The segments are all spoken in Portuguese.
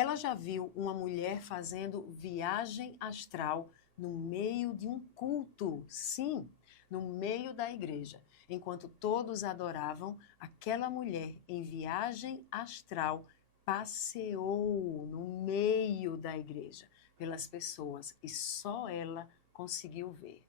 Ela já viu uma mulher fazendo viagem astral no meio de um culto, sim, no meio da igreja. Enquanto todos adoravam, aquela mulher em viagem astral passeou no meio da igreja pelas pessoas e só ela conseguiu ver.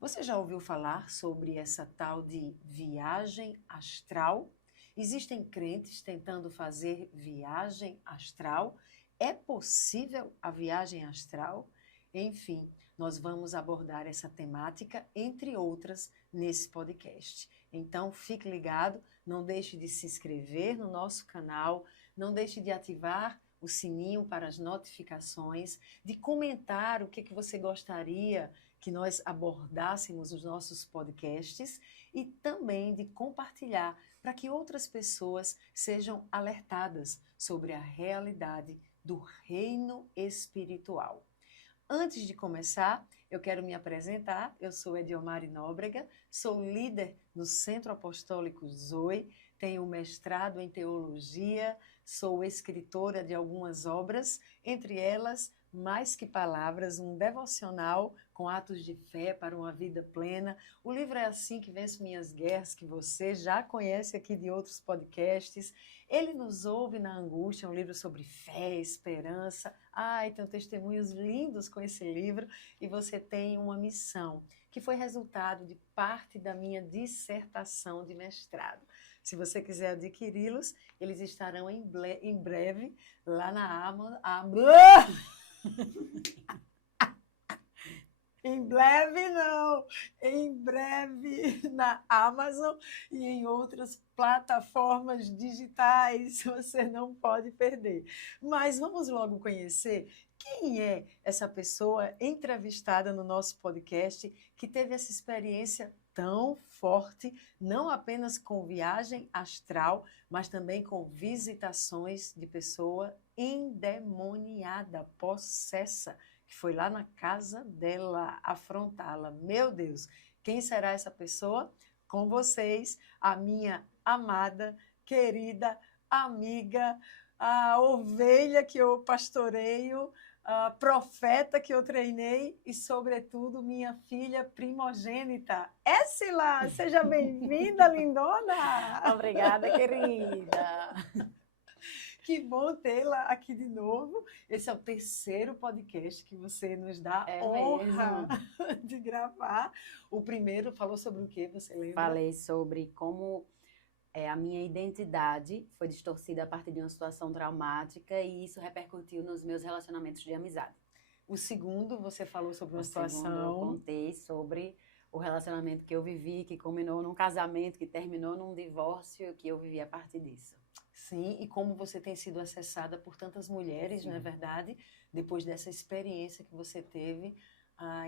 Você já ouviu falar sobre essa tal de viagem astral? Existem crentes tentando fazer viagem astral? É possível a viagem astral? Enfim, nós vamos abordar essa temática, entre outras, nesse podcast. Então, fique ligado, não deixe de se inscrever no nosso canal, não deixe de ativar o sininho para as notificações, de comentar o que você gostaria que nós abordássemos os nossos podcasts e também de compartilhar para que outras pessoas sejam alertadas sobre a realidade do reino espiritual. Antes de começar, eu quero me apresentar. Eu sou Ediomari Nóbrega, sou líder no Centro Apostólico Zoe, tenho mestrado em teologia, sou escritora de algumas obras, entre elas Mais que Palavras, um devocional com atos de fé para uma vida plena. O livro é Assim que Venço Minhas Guerras, que você já conhece aqui de outros podcasts. Ele nos ouve na angústia, um livro sobre fé, esperança. Tem testemunhos lindos com esse livro. E você tem uma missão, que foi resultado de parte da minha dissertação de mestrado. Se você quiser adquiri-los, eles estarão em breve lá na Amazon. Em breve não, em breve na Amazon e em outras plataformas digitais, você não pode perder. Mas vamos logo conhecer quem é essa pessoa entrevistada no nosso podcast que teve essa experiência tão forte, não apenas com viagem astral, mas também com visitações de pessoa endemoniada, possessa, que foi lá na casa dela afrontá-la. Meu Deus, quem será essa pessoa? Com vocês, a minha amada, querida amiga, a ovelha que eu pastoreio, a profeta que eu treinei e, sobretudo, minha filha primogênita. Écila, seja bem-vinda, lindona! Obrigada, querida! Que bom tê-la aqui de novo. Esse é o terceiro podcast que você nos dá honra de gravar. O primeiro falou sobre o quê, você lembra? Falei sobre como a minha identidade foi distorcida a partir de uma situação traumática e isso repercutiu nos meus relacionamentos de amizade. O segundo, você falou sobre uma situação... O segundo, eu contei sobre o relacionamento que eu vivi, que culminou num casamento, que terminou num divórcio, que eu vivi a partir disso. Sim, e como você tem sido acessada por tantas mulheres, não é verdade? Depois dessa experiência que você teve.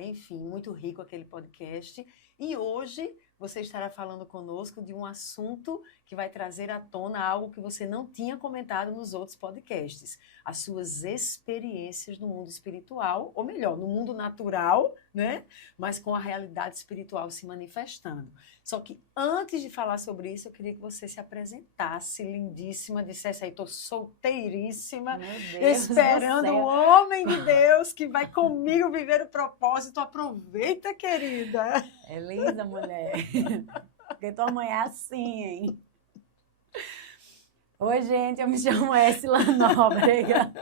Enfim, muito rico aquele podcast. E hoje você estará falando conosco de um assunto que vai trazer à tona algo que você não tinha comentado nos outros podcasts. As suas experiências no mundo espiritual, ou melhor, no mundo natural, né? Mas com a realidade espiritual se manifestando. Só que antes de falar sobre isso, eu queria que você se apresentasse, lindíssima, dissesse aí, estou solteiríssima, esperando um homem de Deus que vai comigo viver o propósito. Aproveita, querida. É linda, mulher. Porque tua mãe é assim, hein? Oi, gente, eu me chamo Écila Nóbrega.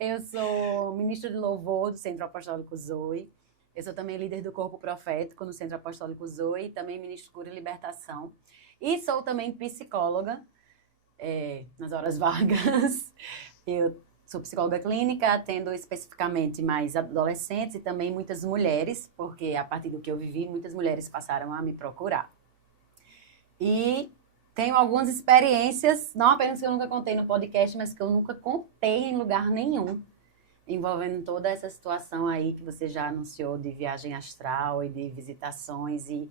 Eu sou ministra de louvor do Centro Apostólico Zoe. Eu sou também líder do Corpo Profético no Centro Apostólico Zoe, também ministro de cura e libertação. E sou também psicóloga, nas horas vagas. Eu sou psicóloga clínica, atendo especificamente mais adolescentes e também muitas mulheres, porque a partir do que eu vivi, muitas mulheres passaram a me procurar. E tenho algumas experiências, não apenas que eu nunca contei no podcast, mas que eu nunca contei em lugar nenhum, envolvendo toda essa situação aí que você já anunciou de viagem astral e de visitações e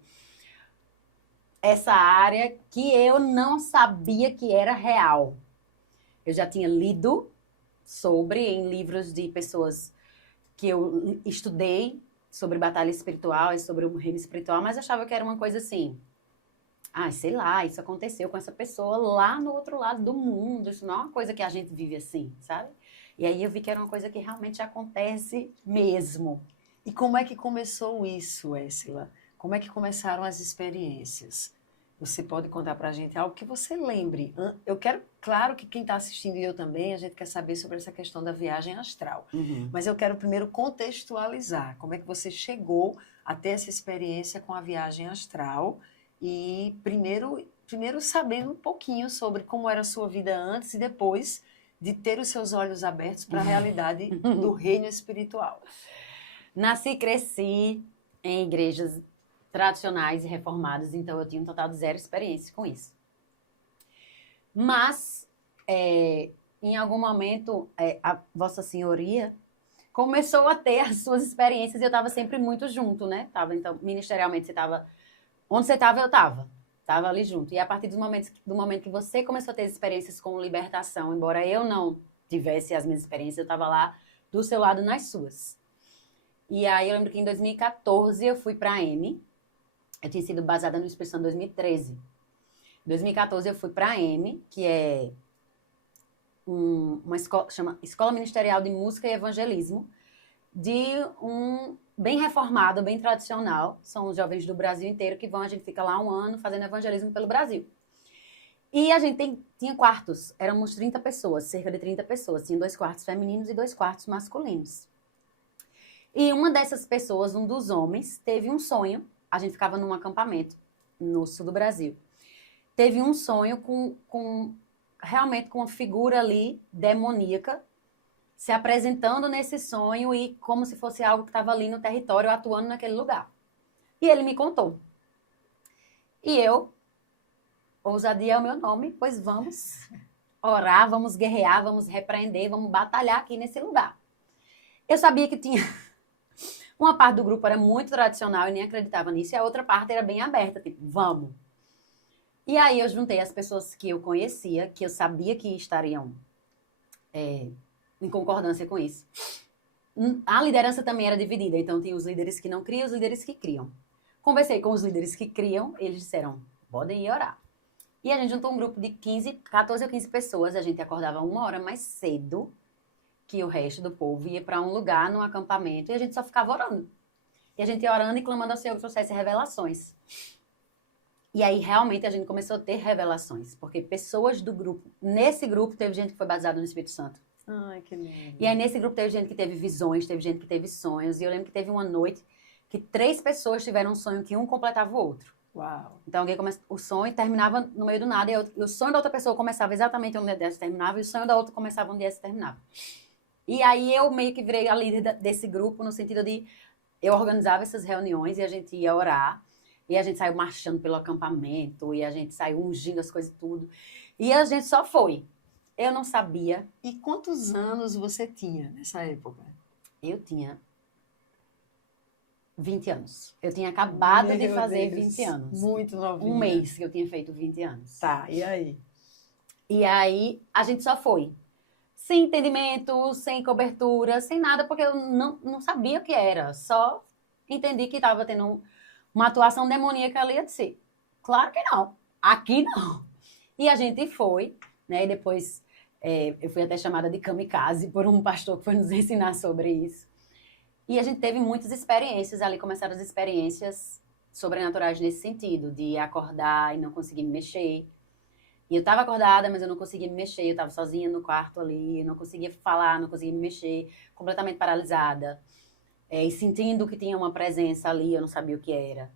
essa área que eu não sabia que era real. Eu já tinha lido sobre em livros de pessoas que eu estudei sobre batalha espiritual e sobre o reino espiritual, mas achava que era uma coisa assim, Ah, sei lá, isso aconteceu com essa pessoa lá no outro lado do mundo. Isso não é uma coisa que a gente vive assim, sabe? E aí eu vi que era uma coisa que realmente acontece mesmo. E como é que começou isso, Éssila? Como é que começaram as experiências? Você pode contar para a gente algo que você lembre? Eu quero, claro que quem está assistindo e eu também, a gente quer saber sobre essa questão da viagem astral. Mas eu quero primeiro contextualizar como é que você chegou a ter essa experiência com a viagem astral e primeiro sabendo um pouquinho sobre como era a sua vida antes e depois de ter os seus olhos abertos para a realidade do reino espiritual. Nasci e cresci em igrejas tradicionais e reformadas, então eu tinha um total de 0 experiência com isso. Mas, em algum momento, a Vossa Senhoria começou a ter as suas experiências e eu estava sempre muito junto, né? Então, ministerialmente, você estava... Onde você estava, eu estava. Estava ali junto. E a partir do momento que você começou a ter experiências com libertação, embora eu não tivesse as minhas experiências, eu estava lá do seu lado nas suas. E aí eu lembro que em 2014 eu fui para a EME. Eu tinha sido baseada no Espírito Santo em 2013. Em 2014 eu fui para a EME, que é uma escola, chama Escola Ministerial de Música e Evangelismo, de um bem reformado, bem tradicional. São os jovens do Brasil inteiro que vão, a gente fica lá 1 ano fazendo evangelismo pelo Brasil. E a gente tinha quartos, éramos 30 pessoas, cerca de 30 pessoas. Tinha 2 quartos femininos e 2 quartos masculinos. E uma dessas pessoas, um dos homens, teve um sonho. A gente ficava num acampamento no sul do Brasil. Teve um sonho realmente com uma figura ali demoníaca se apresentando nesse sonho e como se fosse algo que estava ali no território, atuando naquele lugar. E ele me contou. E eu, ousadia é o meu nome, pois vamos orar, vamos guerrear, vamos repreender, vamos batalhar aqui nesse lugar. Eu sabia que tinha... Uma parte do grupo era muito tradicional e nem acreditava nisso, e a outra parte era bem aberta, tipo, vamos. E aí eu juntei as pessoas que eu conhecia, que eu sabia que estariam em concordância com isso. A liderança também era dividida, então tinha os líderes que não criam e os líderes que criam. Conversei com os líderes que criam, eles disseram, podem ir orar. E a gente juntou um grupo de 14 ou 15 pessoas, a gente acordava 1 hora mais cedo que o resto do povo, ia para um lugar, num acampamento, e a gente só ficava orando. E a gente ia orando e clamando ao Senhor que trouxesse revelações. E aí, realmente, a gente começou a ter revelações, porque pessoas do grupo, nesse grupo, teve gente que foi baseada no Espírito Santo. Ai, que lindo. E aí, nesse grupo, teve gente que teve visões, teve gente que teve sonhos, e eu lembro que teve uma noite que 3 pessoas tiveram um sonho que um completava o outro. Uau. Então, o sonho terminava no meio do nada, e o sonho da outra pessoa começava exatamente onde essa terminava, e o sonho da outra começava onde essa terminava. E aí eu meio que virei a líder desse grupo, no sentido de eu organizava essas reuniões e a gente ia orar, e a gente saiu marchando pelo acampamento, e a gente saiu ungindo as coisas e tudo. E a gente só foi. Eu não sabia. E quantos anos você tinha nessa época? Eu tinha 20 anos. Eu tinha acabado de fazer 20 anos. Muito novinha. 1 mês que eu tinha feito 20 anos. Tá, e aí? E aí a gente só foi. Sem entendimento, sem cobertura, sem nada, porque eu não sabia o que era. Só entendi que estava tendo uma atuação demoníaca ali. Eu disse, claro que não. Aqui não. E a gente foi, né? E depois eu fui até chamada de kamikaze por um pastor que foi nos ensinar sobre isso. E a gente teve muitas experiências ali. Começaram as experiências sobrenaturais nesse sentido, de acordar e não conseguir me mexer. E eu estava acordada, mas eu não conseguia me mexer. Eu estava sozinha no quarto ali, eu não conseguia falar, não conseguia me mexer, completamente paralisada. E sentindo que tinha uma presença ali, eu não sabia o que era.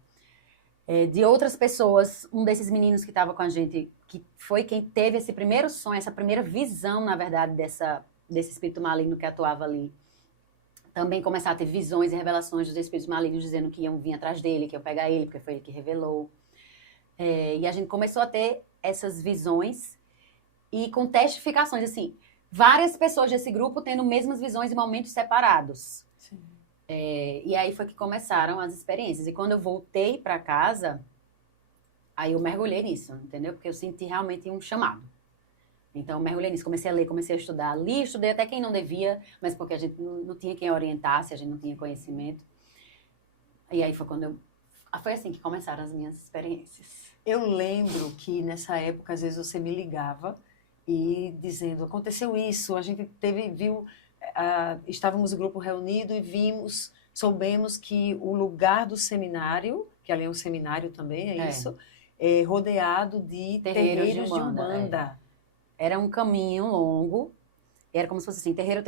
De outras pessoas, um desses meninos que estava com a gente, que foi quem teve esse primeiro sonho, essa primeira visão, na verdade, desse espírito maligno que atuava ali. Também começar a ter visões e revelações dos espíritos malignos dizendo que iam vir atrás dele, que iam pegar ele, porque foi ele que revelou. E a gente começou a ter essas visões e com testificações, assim, várias pessoas desse grupo tendo mesmas visões em momentos separados. Sim. E aí foi que começaram as experiências. E quando eu voltei para casa, aí eu mergulhei nisso, entendeu? Porque eu senti realmente um chamado. Então, eu mergulhei nisso, comecei a ler, comecei a estudar. Li, estudei até quem não devia, mas porque a gente não tinha quem orientasse, a gente não tinha conhecimento. E aí foi quando eu Foi assim que começaram as minhas experiências. Eu lembro que nessa época, às vezes você me ligava e dizendo, aconteceu isso, a gente viu, estávamos o grupo reunido e soubemos que o lugar do seminário, que ali é um seminário também, é isso, é rodeado de terreiros de Umbanda. Era um caminho longo, era como se fosse assim, terreiro,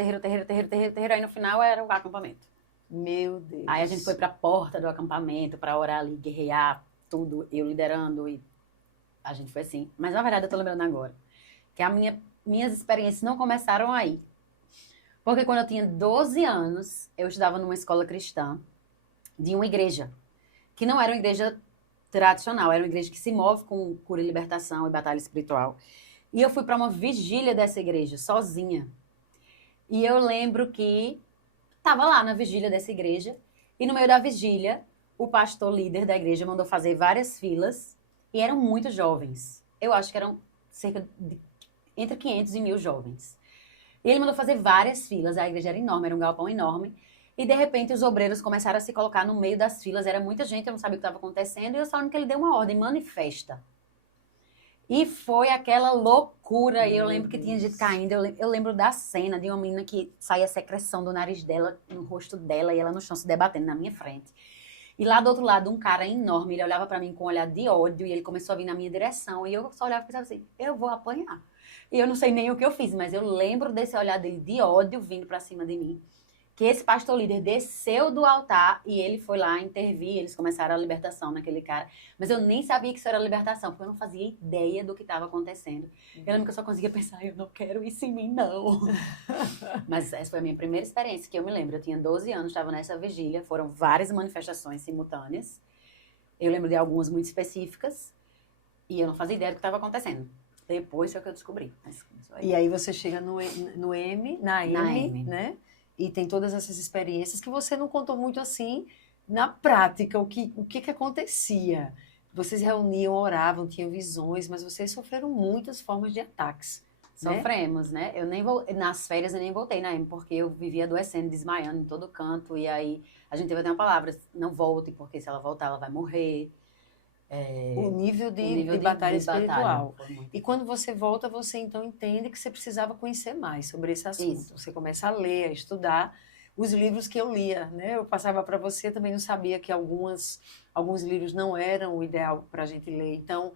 aí no final era o acampamento. Meu Deus. Aí a gente foi para a porta do acampamento para orar ali, guerrear, tudo, eu liderando e a gente foi assim. Mas na verdade eu tô lembrando agora que minhas experiências não começaram aí. Porque quando eu tinha 12 anos, eu estudava numa escola cristã de uma igreja, que não era uma igreja tradicional, era uma igreja que se move com cura e libertação e batalha espiritual. E eu fui para uma vigília dessa igreja, sozinha. E eu lembro que estava lá na vigília dessa igreja, e no meio da vigília, o pastor líder da igreja mandou fazer várias filas, e eram muito jovens. Eu acho que eram entre 500 e 1.000 jovens. E ele mandou fazer várias filas, a igreja era enorme, era um galpão enorme, e de repente os obreiros começaram a se colocar no meio das filas, era muita gente, eu não sabia o que estava acontecendo, e eu só lembro que ele deu uma ordem, manifesta. E foi aquela loucura, e eu lembro que tinha gente caindo, eu lembro da cena de uma menina que saía secreção do nariz dela, no rosto dela, e ela no chão se debatendo na minha frente. E lá do outro lado, um cara enorme, ele olhava pra mim com um olhar de ódio, e ele começou a vir na minha direção, e eu só olhava e pensava assim, eu vou apanhar. E eu não sei nem o que eu fiz, mas eu lembro desse olhar dele de ódio vindo pra cima de mim. Que esse pastor líder desceu do altar e ele foi lá intervir, eles começaram a libertação naquele cara. Mas eu nem sabia que isso era libertação, porque eu não fazia ideia do que estava acontecendo. Eu lembro que eu só conseguia pensar, eu não quero isso em mim, não. Mas essa foi a minha primeira experiência, que eu me lembro. Eu tinha 12 anos, estava nessa vigília, foram várias manifestações simultâneas. Eu lembro de algumas muito específicas e eu não fazia ideia do que estava acontecendo. Depois foi que eu descobri. E aí você chega na M, né? E tem todas essas experiências que você não contou muito assim na prática, o que acontecia. Vocês reuniam, oravam, tinham visões, mas vocês sofreram muitas formas de ataques. Sofremos, né? Nas férias eu nem voltei na M, porque eu vivia adoecendo, desmaiando em todo canto, e aí a gente teve até uma palavra, não volte, porque se ela voltar ela vai morrer. O nível de batalha espiritual. E quando você volta, você então entende que você precisava conhecer mais sobre esse assunto. Isso. Você começa a ler, a estudar os livros que eu lia, né? Eu passava para você, também não sabia que alguns livros não eram o ideal para a gente ler. Então,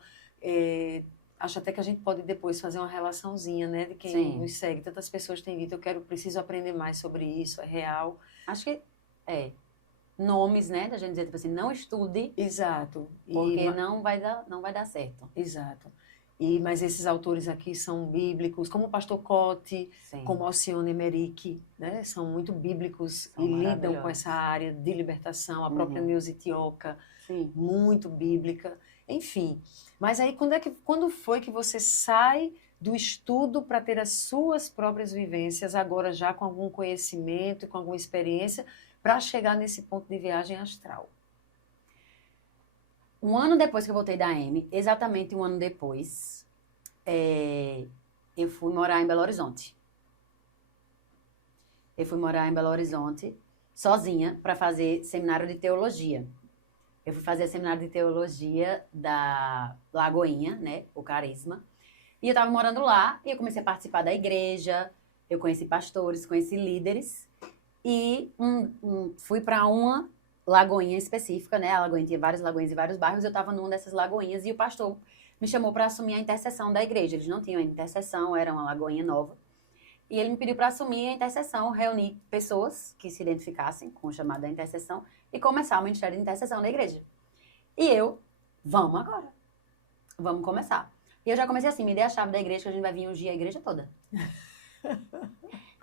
acho até que a gente pode depois fazer uma relaçãozinha, né? De quem nos segue. Tantas pessoas têm dito, preciso aprender mais sobre isso, é real. Acho que nomes, né, da gente dizer, tipo assim, não estude. Exato. Porque não vai dar certo. Exato. Mas esses autores aqui são bíblicos, como o pastor Cote, como Alcione Emerick, né, são muito bíblicos e lidam com essa área de libertação, a própria Neuza Tioca, muito bíblica, enfim. Mas aí, quando foi que você sai do estudo para ter as suas próprias vivências, agora já com algum conhecimento, com alguma experiência, para chegar nesse ponto de viagem astral? Um ano depois que eu voltei da M, exatamente um ano depois, eu fui morar em Belo Horizonte. Eu fui morar em Belo Horizonte sozinha para fazer seminário de teologia. Eu fui fazer seminário de teologia da Lagoinha, né, o Carisma. E eu estava morando lá e eu comecei a participar da igreja, eu conheci pastores, conheci líderes. E fui para uma lagoinha específica, né? A lagoinha tinha várias lagoinhas e vários bairros. Eu estava numa dessas lagoinhas e o pastor me chamou para assumir a intercessão da igreja. Eles não tinham intercessão, era uma lagoinha nova. E ele me pediu para assumir a intercessão, reunir pessoas que se identificassem com o chamado da intercessão e começar o ministério de intercessão da igreja. E eu, vamos agora. Vamos começar. E eu já comecei assim, me dê a chave da igreja que a gente vai vir ungir a igreja toda.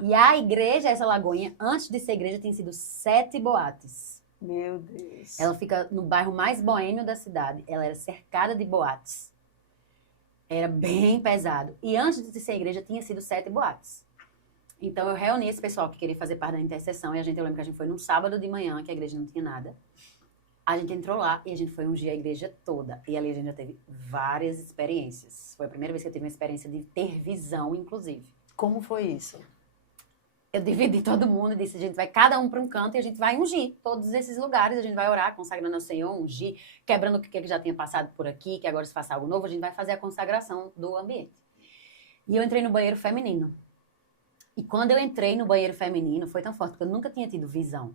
E a igreja, essa lagoinha, antes de ser igreja, tem sido 7 boates. Meu Deus. Ela fica no bairro mais boêmio da cidade. Ela era cercada de boates. Era bem pesado. E antes de ser igreja, tinha sido 7 boates. Então, eu reuni esse pessoal que queria fazer parte da intercessão. E eu lembro que a gente foi num sábado de manhã, que a igreja não tinha nada. A gente entrou lá e a gente foi ungir a igreja toda. E ali a gente já teve várias experiências. Foi a primeira vez que eu tive uma experiência de ter visão, inclusive. Como foi isso? Eu dividi todo mundo e disse, a gente vai cada um para um canto e a gente vai ungir todos esses lugares, a gente vai orar, consagrando ao Senhor, ungir, quebrando o que já tinha passado por aqui, que agora se faça algo novo, a gente vai fazer a consagração do ambiente. E eu entrei no banheiro feminino. E quando eu entrei no banheiro feminino, foi tão forte, porque eu nunca tinha tido visão.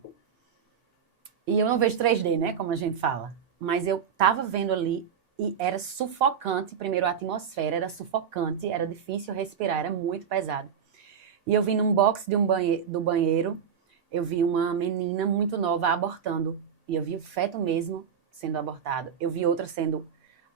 E eu não vejo 3D, né, como a gente fala. Mas eu tava vendo ali e era sufocante, primeiro a atmosfera era sufocante, era difícil respirar, era muito pesado. E eu vi num box do banheiro, eu vi uma menina muito nova abortando. E eu vi o feto mesmo sendo abortado. Eu vi outra sendo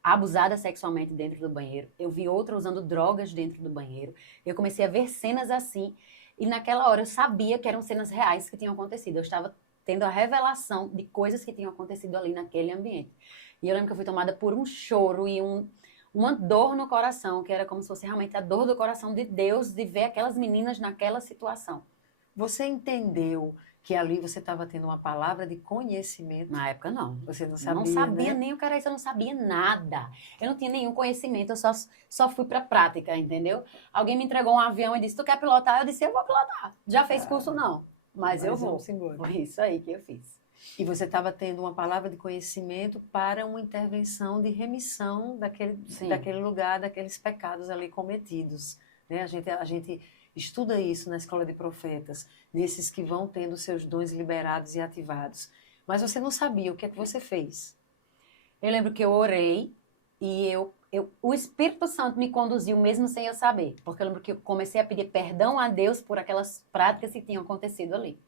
abusada sexualmente dentro do banheiro. Eu vi outra usando drogas dentro do banheiro. Eu comecei a ver cenas assim. E naquela hora eu sabia que eram cenas reais que tinham acontecido. Eu estava tendo a revelação de coisas que tinham acontecido ali naquele ambiente. E eu lembro que eu fui tomada por um choro e uma dor no coração, que era como se fosse realmente a dor do coração de Deus de ver aquelas meninas naquela situação. Você entendeu que ali você estava tendo uma palavra de conhecimento? Na época, não. Você não Eu sabia, não sabia né? nem o que era isso, eu não sabia nada. Eu não tinha nenhum conhecimento, eu só fui pra prática, entendeu? Alguém me entregou um avião e disse, tu quer pilotar? Eu disse, eu vou pilotar. Já fez curso, não. Mas eu vou. Vamos embora. Foi isso aí que eu fiz. E você estava tendo uma palavra de conhecimento para uma intervenção de remissão daquele lugar, daqueles pecados ali cometidos. Né? A gente estuda isso na Escola de Profetas, nesses que vão tendo seus dons liberados e ativados. Mas você não sabia o que é que você fez. Eu lembro que eu orei e o Espírito Santo me conduziu mesmo sem eu saber. Porque eu lembro que eu comecei a pedir perdão a Deus por aquelas práticas que tinham acontecido ali.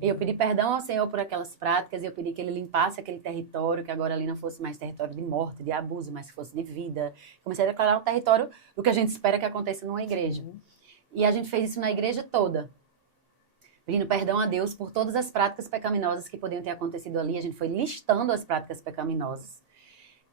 Eu pedi perdão ao Senhor por aquelas práticas, eu pedi que Ele limpasse aquele território, que agora ali não fosse mais território de morte, de abuso, mas que fosse de vida. Comecei a declarar um território do que a gente espera que aconteça numa igreja. E a gente fez isso na igreja toda, pedindo perdão a Deus por todas as práticas pecaminosas que podiam ter acontecido ali. A gente foi listando as práticas pecaminosas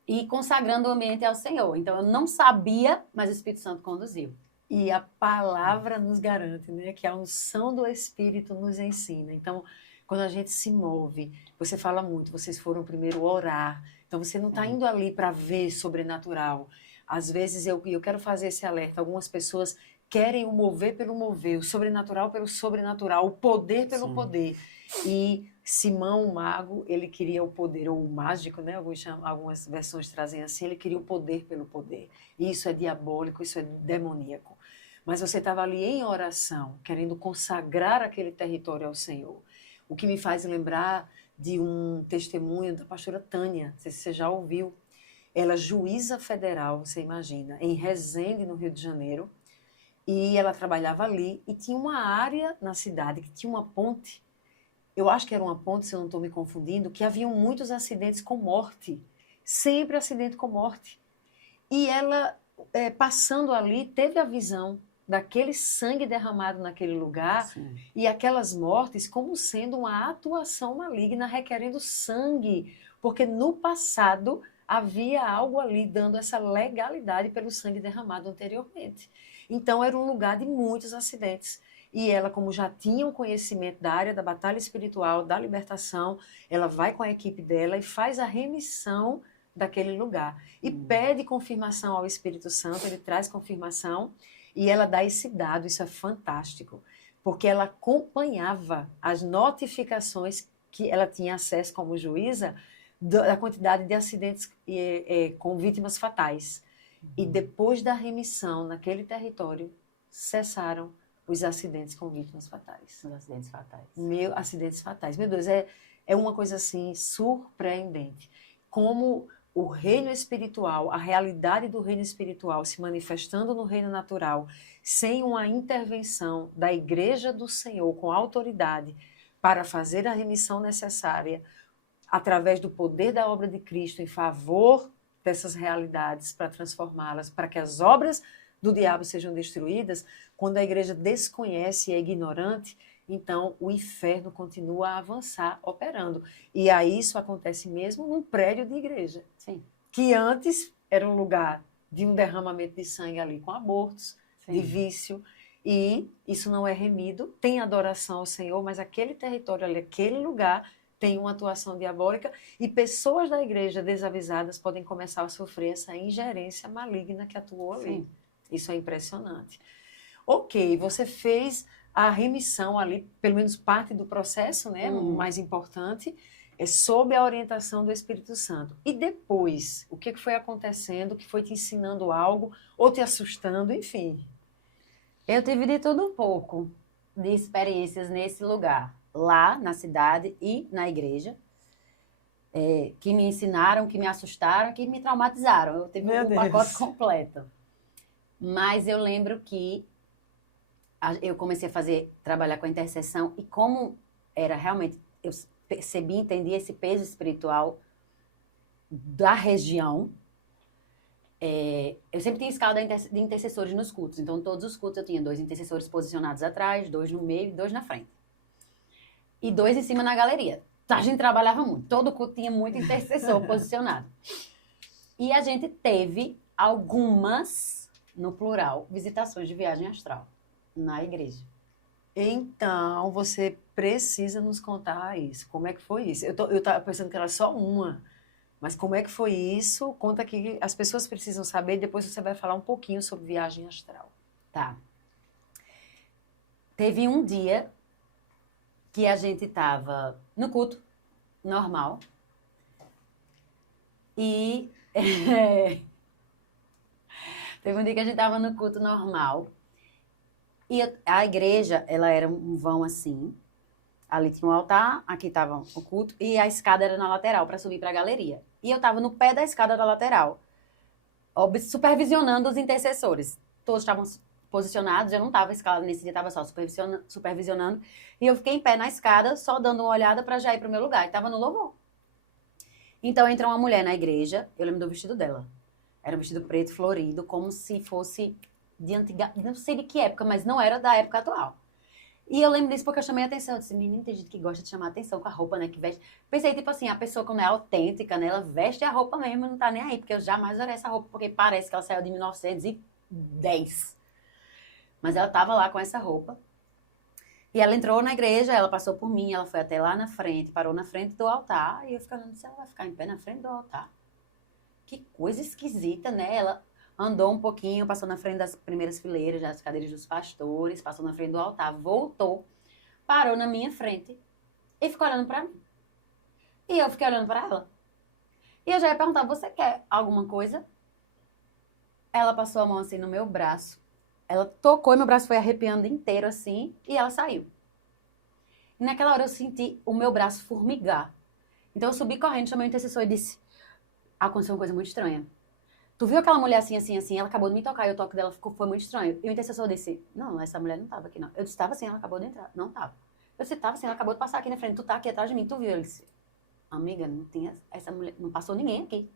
e consagrando o ambiente ao Senhor. Então eu não sabia, mas o Espírito Santo conduziu. E a palavra nos garante, né, que a unção do Espírito nos ensina. Então, quando a gente se move, você fala muito, vocês foram primeiro orar. Então, você não está indo ali para ver sobrenatural. Às vezes, eu quero fazer esse alerta. Algumas pessoas querem o mover pelo mover, o sobrenatural pelo sobrenatural, o poder pelo poder. E Simão, o mago, ele queria o poder, ou o mágico, né? Algumas versões trazem assim, ele queria o poder pelo poder. E isso é diabólico, isso é demoníaco. Mas você estava ali em oração, querendo consagrar aquele território ao Senhor. O que me faz lembrar de um testemunho da pastora Tânia, não sei se você já ouviu. Ela é juíza federal, você imagina, em Resende, no Rio de Janeiro. E ela trabalhava ali e tinha uma área na cidade que tinha uma ponte. Eu acho que era uma ponte, se eu não estou me confundindo, que haviam muitos acidentes com morte. Sempre acidente com morte. E ela, passando ali, teve a visão daquele sangue derramado naquele lugar. Sim. E aquelas mortes como sendo uma atuação maligna requerendo sangue. Porque no passado havia algo ali dando essa legalidade pelo sangue derramado anteriormente. Então era um lugar de muitos acidentes. E ela, como já tinha um conhecimento da área da batalha espiritual, da libertação, ela vai com a equipe dela e faz a remissão daquele lugar. E pede confirmação ao Espírito Santo, ele traz confirmação e ela dá esse dado, isso é fantástico, porque ela acompanhava as notificações que ela tinha acesso como juíza da quantidade de acidentes com vítimas fatais. E depois da remissão naquele território, cessaram os acidentes com vítimas fatais. Os acidentes fatais. Acidentes fatais. Meu Deus, é uma coisa assim surpreendente. Como o reino espiritual, a realidade do reino espiritual se manifestando no reino natural, sem uma intervenção da igreja do Senhor com autoridade para fazer a remissão necessária, através do poder da obra de Cristo em favor dessas realidades, para transformá-las, para que as obras do diabo sejam destruídas. Quando a igreja desconhece e é ignorante, então o inferno continua a avançar, operando. E aí isso acontece mesmo num prédio de igreja. Sim. Que antes era um lugar de um derramamento de sangue ali com abortos, sim, de vício, e isso não é remido, tem adoração ao Senhor, mas aquele território ali, aquele lugar, tem uma atuação diabólica e pessoas da igreja desavisadas podem começar a sofrer essa ingerência maligna que atuou ali. Sim. Isso é impressionante. Ok, você fez a remissão ali, pelo menos parte do processo, né, o mais importante, é sob a orientação do Espírito Santo. E depois, o que foi acontecendo, que foi te ensinando algo, ou te assustando, enfim. Eu tive de tudo um pouco de experiências nesse lugar, lá na cidade e na igreja, que me ensinaram, que me assustaram, que me traumatizaram. Eu tive o pacote completo. Mas eu lembro que eu comecei a trabalhar com a intercessão e como era realmente, eu percebi, entendi esse peso espiritual da região. Eu sempre tinha escala de intercessores nos cultos. Então, todos os cultos eu tinha 2 intercessores posicionados atrás, 2 no meio e 2 na frente. E 2 em cima na galeria. A gente trabalhava muito. Todo culto tinha muito intercessor posicionado. E a gente teve algumas, no plural, visitações de viagem astral na igreja. Então, você precisa nos contar isso. Como é que foi isso? Eu estava pensando que era só uma. Mas como é que foi isso? Conta que as pessoas precisam saber, depois você vai falar um pouquinho sobre viagem astral. Tá. Teve um dia que a gente estava no culto, normal, e teve um dia que a gente estava no culto normal, e a igreja, ela era um vão assim, ali tinha um altar, aqui estava o culto, e a escada era na lateral para subir para a galeria. E eu estava no pé da escada da lateral, supervisionando os intercessores. Todos estavam posicionados, eu não estava escalada nesse dia, estava só supervisionando. E eu fiquei em pé na escada, só dando uma olhada para já ir para o meu lugar. E estava no louvor. Então entrou uma mulher na igreja, eu lembro do vestido dela. Era um vestido preto florido, como se fosse de antiga, não sei de que época, mas não era da época atual. E eu lembro disso porque eu chamei a atenção. Eu disse, menina, tem gente que gosta de chamar a atenção com a roupa, né, que veste. Pensei, tipo assim, a pessoa quando é autêntica, né, ela veste a roupa mesmo, não tá nem aí, porque eu jamais usarei essa roupa, porque parece que ela saiu de 1910. Mas ela tava lá com essa roupa. E ela entrou na igreja, ela passou por mim, ela foi até lá na frente, parou na frente do altar, e eu fiquei olhando se ela vai ficar em pé na frente do altar. Que coisa esquisita, né? Ela andou um pouquinho, passou na frente das primeiras fileiras, das cadeiras dos pastores, passou na frente do altar, voltou, parou na minha frente e ficou olhando pra mim. E eu fiquei olhando pra ela. E eu já ia perguntar, você quer alguma coisa? Ela passou a mão assim no meu braço. Ela tocou e meu braço foi arrepiando inteiro assim e ela saiu. E naquela hora eu senti o meu braço formigar. Então eu subi correndo, chamei o intercessor e disse, aconteceu uma coisa muito estranha. Tu viu aquela mulher assim, assim, assim? Ela acabou de me tocar e o toque dela foi muito estranho. E o intercessor disse, não, essa mulher não tava aqui, não. Eu disse, tava sim, ela acabou de entrar. Não tava. Eu disse, tava sim, ela acabou de passar aqui na frente. Tu tá aqui atrás de mim, tu viu? Ele disse, amiga, não tinha essa mulher, não passou ninguém aqui.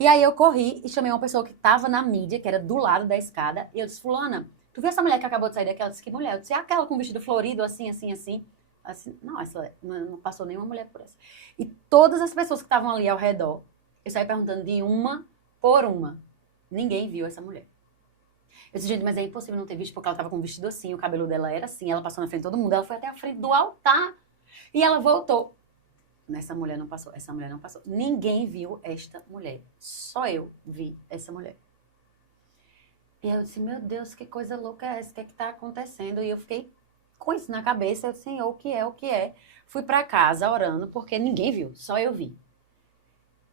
E aí eu corri e chamei uma pessoa que tava na mídia, que era do lado da escada. E eu disse, fulana, tu viu essa mulher que acabou de sair daqui? Ela disse, que mulher? Eu disse, é aquela com vestido florido, assim, assim, assim. Ela disse, não, essa não passou nenhuma mulher por essa. E todas as pessoas que estavam ali ao redor, eu saí perguntando de uma por uma. Ninguém viu essa mulher. Eu disse, gente, mas é impossível não ter visto, porque ela estava com um vestido assim, o cabelo dela era assim, ela passou na frente de todo mundo, ela foi até a frente do altar. E ela voltou. Essa mulher não passou, essa mulher não passou. Ninguém viu esta mulher. Só eu vi essa mulher. E eu disse, meu Deus, que coisa louca é essa? O que é que tá acontecendo? E eu fiquei com isso na cabeça. Eu disse, Senhor, o que é, o que é? Fui para casa orando, porque ninguém viu, só eu vi.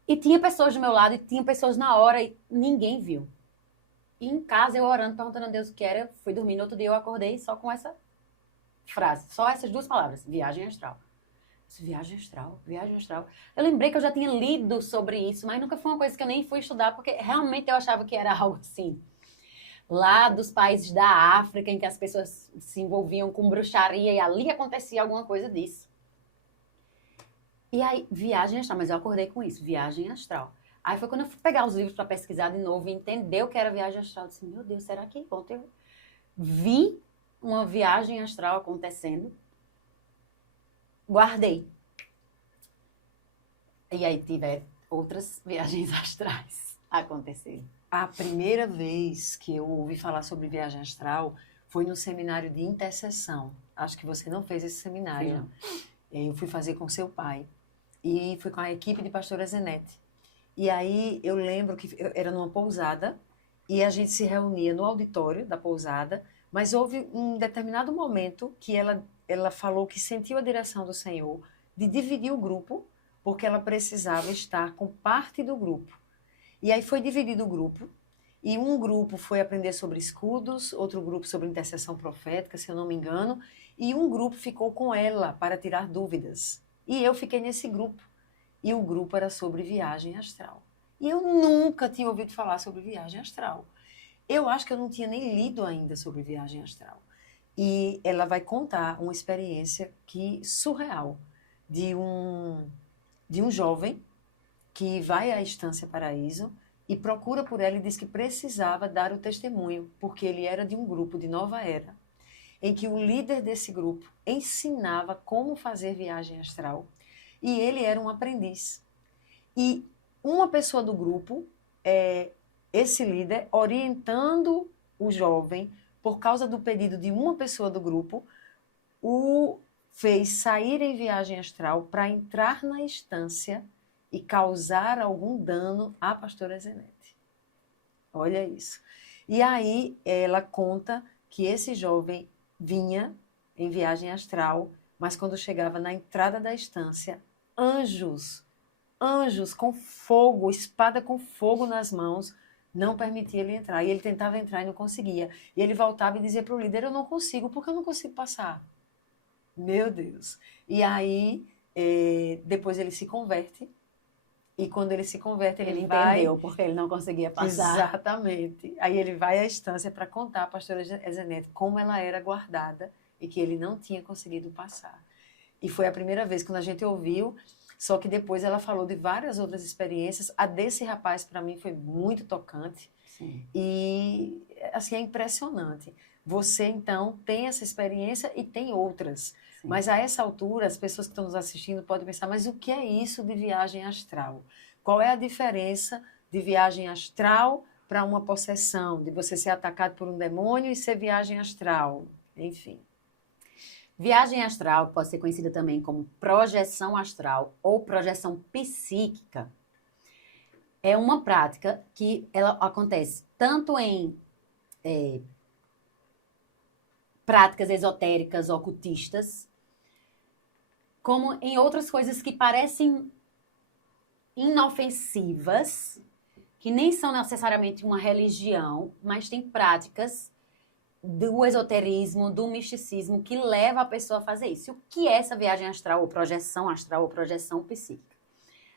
E tinha pessoas do meu lado, e tinha pessoas na hora, e ninguém viu. E em casa, eu orando, perguntando a Deus o que era, fui dormir. No outro dia, eu acordei só com essa frase, só essas 2 palavras, viagem astral. Viagem astral, viagem astral. Eu lembrei que eu já tinha lido sobre isso, mas nunca foi uma coisa que eu nem fui estudar, porque realmente eu achava que era algo assim. Lá dos países da África, em que as pessoas se envolviam com bruxaria, e ali acontecia alguma coisa disso. E aí, viagem astral, mas eu acordei com isso, viagem astral. Aí foi quando eu fui pegar os livros para pesquisar de novo e entender o que era viagem astral. Eu disse, meu Deus, será que ontem eu vi uma viagem astral acontecendo? Guardei. E aí tiver outras viagens astrais acontecendo. A primeira vez que eu ouvi falar sobre viagem astral foi no seminário de intercessão. Acho que você não fez esse seminário. Eu fui fazer com seu pai. E fui com a equipe de pastora Zenete. E aí eu lembro que era numa pousada e a gente se reunia no auditório da pousada, Mas houve um determinado momento que ela falou que sentiu a direção do Senhor de dividir o grupo, porque ela precisava estar com parte do grupo. E aí foi dividido o grupo, e um grupo foi aprender sobre escudos, outro grupo sobre intercessão profética, se eu não me engano, e um grupo ficou com ela para tirar dúvidas. E eu fiquei nesse grupo. E o grupo era sobre viagem astral. E eu nunca tinha ouvido falar sobre viagem astral. Eu acho que eu não tinha nem lido ainda sobre viagem astral. E ela vai contar uma experiência surreal de um jovem que vai à Estância Paraíso e procura por ela e diz que precisava dar o testemunho, porque ele era de um grupo de Nova Era, em que o líder desse grupo ensinava como fazer viagem astral e ele era um aprendiz. E uma pessoa do grupo, esse líder, orientando o jovem, por causa do pedido de uma pessoa do grupo, o fez sair em viagem astral para entrar na estância e causar algum dano à pastora Zenete. Olha isso. E aí ela conta que esse jovem vinha em viagem astral, mas quando chegava na entrada da estância, anjos com fogo, espada com fogo nas mãos, não permitia ele entrar. E ele tentava entrar e não conseguia. E ele voltava e dizia para o líder, eu não consigo, porque eu não consigo passar. Meu Deus. E aí, depois ele se converte. E quando ele se converte, ele vai... entendeu porque ele não conseguia passar. Exatamente. Aí ele vai à estância para contar à pastora Zenete como ela era guardada e que ele não tinha conseguido passar. E foi a primeira vez quando a gente ouviu, só que depois ela falou de várias outras experiências. A desse rapaz, para mim, foi muito tocante. Sim. E, assim, é impressionante. Você, então, tem essa experiência e tem outras. Sim. Mas, a essa altura, as pessoas que estão nos assistindo podem pensar, mas o que é isso de viagem astral? Qual é a diferença de viagem astral para uma possessão? De você ser atacado por um demônio e ser viagem astral? Enfim. Viagem astral pode ser conhecida também como projeção astral ou projeção psíquica. É uma prática que ela acontece tanto em práticas esotéricas, ocultistas, como em outras coisas que parecem inofensivas, que nem são necessariamente uma religião, mas tem práticas do esoterismo, do misticismo, que leva a pessoa a fazer isso. O que é essa viagem astral ou projeção psíquica?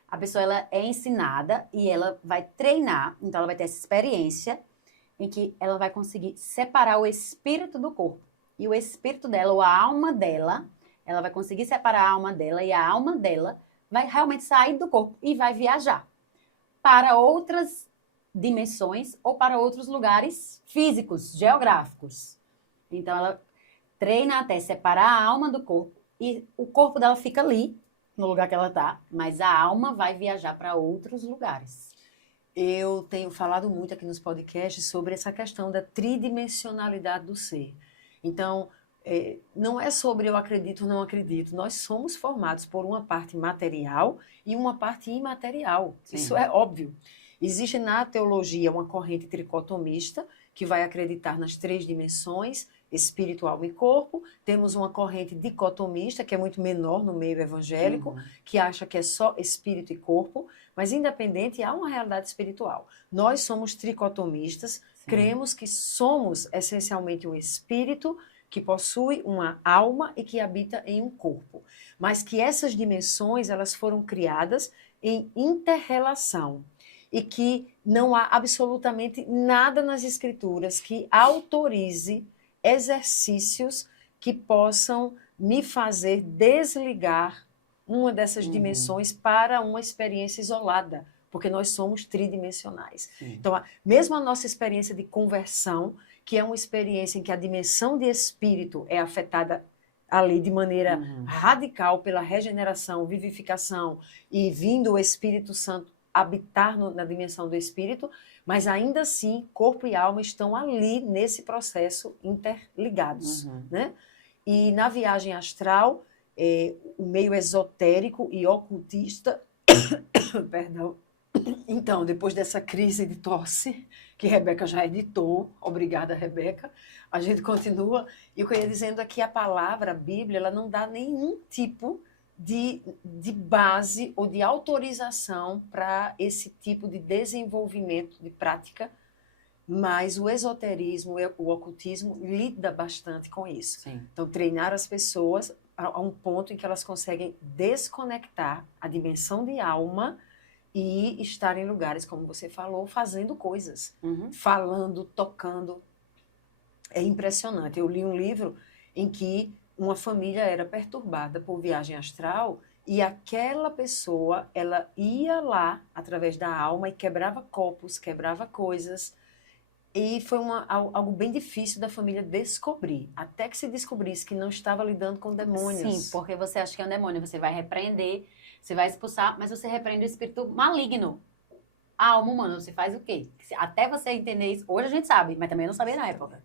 A pessoa ela é ensinada e ela vai treinar, então ela vai ter essa experiência em que ela vai conseguir separar o espírito do corpo. E o espírito dela, ou a alma dela, ela vai conseguir separar a alma dela e a alma dela vai realmente sair do corpo e vai viajar para outras dimensões ou para outros lugares físicos, geográficos. Então, ela treina até separar a alma do corpo e o corpo dela fica ali, no lugar que ela está, mas a alma vai viajar para outros lugares. Eu tenho falado muito aqui nos podcasts sobre essa questão da tridimensionalidade do ser. Então, não é sobre eu acredito ou não acredito. Nós somos formados por uma parte material e uma parte imaterial. Sim. Isso é óbvio. Existe na teologia uma corrente tricotomista que vai acreditar nas 3 dimensões, espírito, alma e corpo. Temos uma corrente dicotomista, que é muito menor no meio evangélico, que acha que é só espírito e corpo, mas independente, há uma realidade espiritual. Nós somos tricotomistas, cremos que somos essencialmente um espírito que possui uma alma e que habita em um corpo, mas que essas dimensões elas foram criadas em inter-relação. E que não há absolutamente nada nas escrituras que autorize exercícios que possam me fazer desligar uma dessas dimensões para uma experiência isolada, porque nós somos tridimensionais. Então, mesmo a nossa experiência de conversão, que é uma experiência em que a dimensão de espírito é afetada ali de maneira radical pela regeneração, vivificação e vindo o Espírito Santo habitar na dimensão do espírito, mas ainda assim, corpo e alma estão ali nesse processo interligados, né? E na viagem astral, o meio esotérico e ocultista, perdão, Então, depois dessa crise de tosse, que Rebeca já editou, obrigada, Rebeca, a gente continua. E o que eu ia dizendo é que a palavra, a Bíblia, ela não dá nenhum tipo de base ou de autorização para esse tipo de desenvolvimento de prática, mas o esoterismo, o ocultismo lida bastante com isso. Sim. Então, treinar as pessoas a um ponto em que elas conseguem desconectar a dimensão de alma e estar em lugares, como você falou, fazendo coisas, falando, tocando. É impressionante. Eu li um livro em que uma família era perturbada por viagem astral e aquela pessoa, ela ia lá através da alma e quebrava copos, quebrava coisas. E foi algo bem difícil da família descobrir. Até que se descobrisse que não estava lidando com demônios. Sim, porque você acha que é um demônio, você vai repreender, você vai expulsar, mas você repreende o espírito maligno. A alma humana, você faz o quê? Até você entender isso, hoje a gente sabe, mas também não sabia na época.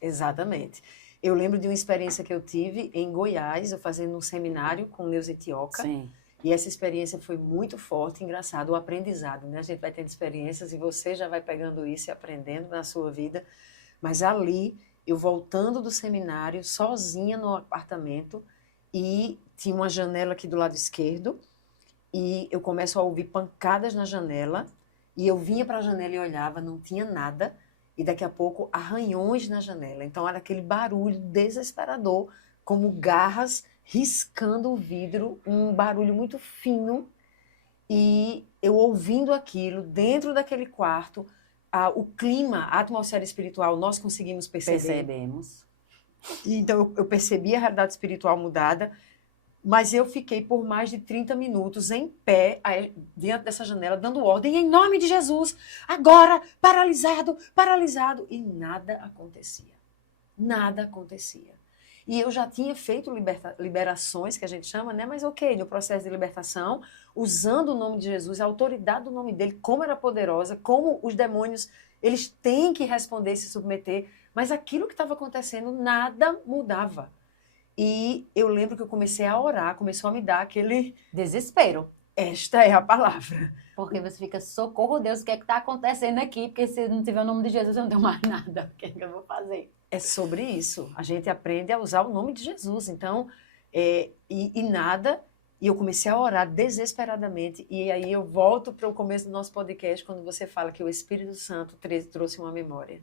Exatamente. Eu lembro de uma experiência que eu tive em Goiás, eu fazendo um seminário com Neuza Tioca. Sim. E essa experiência foi muito forte, engraçado, o aprendizado, né? A gente vai tendo experiências e você já vai pegando isso e aprendendo na sua vida. Mas ali, eu voltando do seminário, sozinha no apartamento, e tinha uma janela aqui do lado esquerdo, e eu começo a ouvir pancadas na janela, e eu vinha para a janela e olhava, não tinha nada, e daqui a pouco arranhões na janela. Então era aquele barulho desesperador, como garras riscando o vidro, um barulho muito fino, e eu ouvindo aquilo dentro daquele quarto, o clima, a atmosfera espiritual, nós conseguimos perceber. Percebemos. Então eu percebi a realidade espiritual mudada, mas eu fiquei por mais de 30 minutos em pé, diante dessa janela, dando ordem em nome de Jesus, agora, paralisado, paralisado, e nada acontecia. Nada acontecia. E eu já tinha feito liberações, que a gente chama, né? Mas ok, no processo de libertação, usando o nome de Jesus, a autoridade do nome dele, como era poderosa, como os demônios, eles têm que responder e se submeter, mas aquilo que estava acontecendo, nada mudava. E eu lembro que eu comecei a orar, começou a me dar aquele desespero. Esta é a palavra. Porque você fica, socorro Deus, o que é que está acontecendo aqui? Porque se não tiver o nome de Jesus, eu não tenho mais nada. O que é que eu vou fazer? É sobre isso. A gente aprende a usar o nome de Jesus. Então, nada. E eu comecei a orar desesperadamente. E aí eu volto para o começo do nosso podcast, quando você fala que o Espírito Santo trouxe uma memória.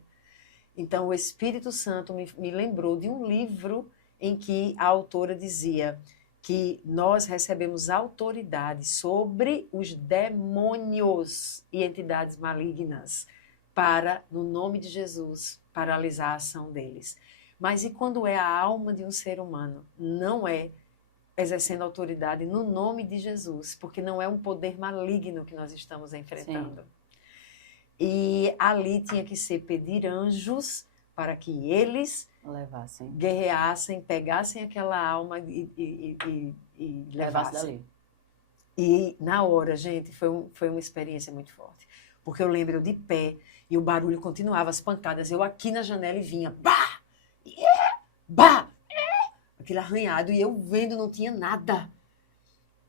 Então, o Espírito Santo me lembrou de um livro em que a autora dizia que nós recebemos autoridade sobre os demônios e entidades malignas para, no nome de Jesus, paralisar a ação deles. Mas e quando é a alma de um ser humano? Não é exercendo autoridade no nome de Jesus, porque não é um poder maligno que nós estamos enfrentando. Sim. E ali tinha que ser pedir anjos para que eles levassem, guerreassem, pegassem aquela alma e levassem dali. E na hora, gente, foi uma experiência muito forte. Porque eu lembro eu de pé e o barulho continuava, as pancadas. Eu aqui na janela e vinha, bah! Bah! Aquele arranhado. E eu vendo, não tinha nada.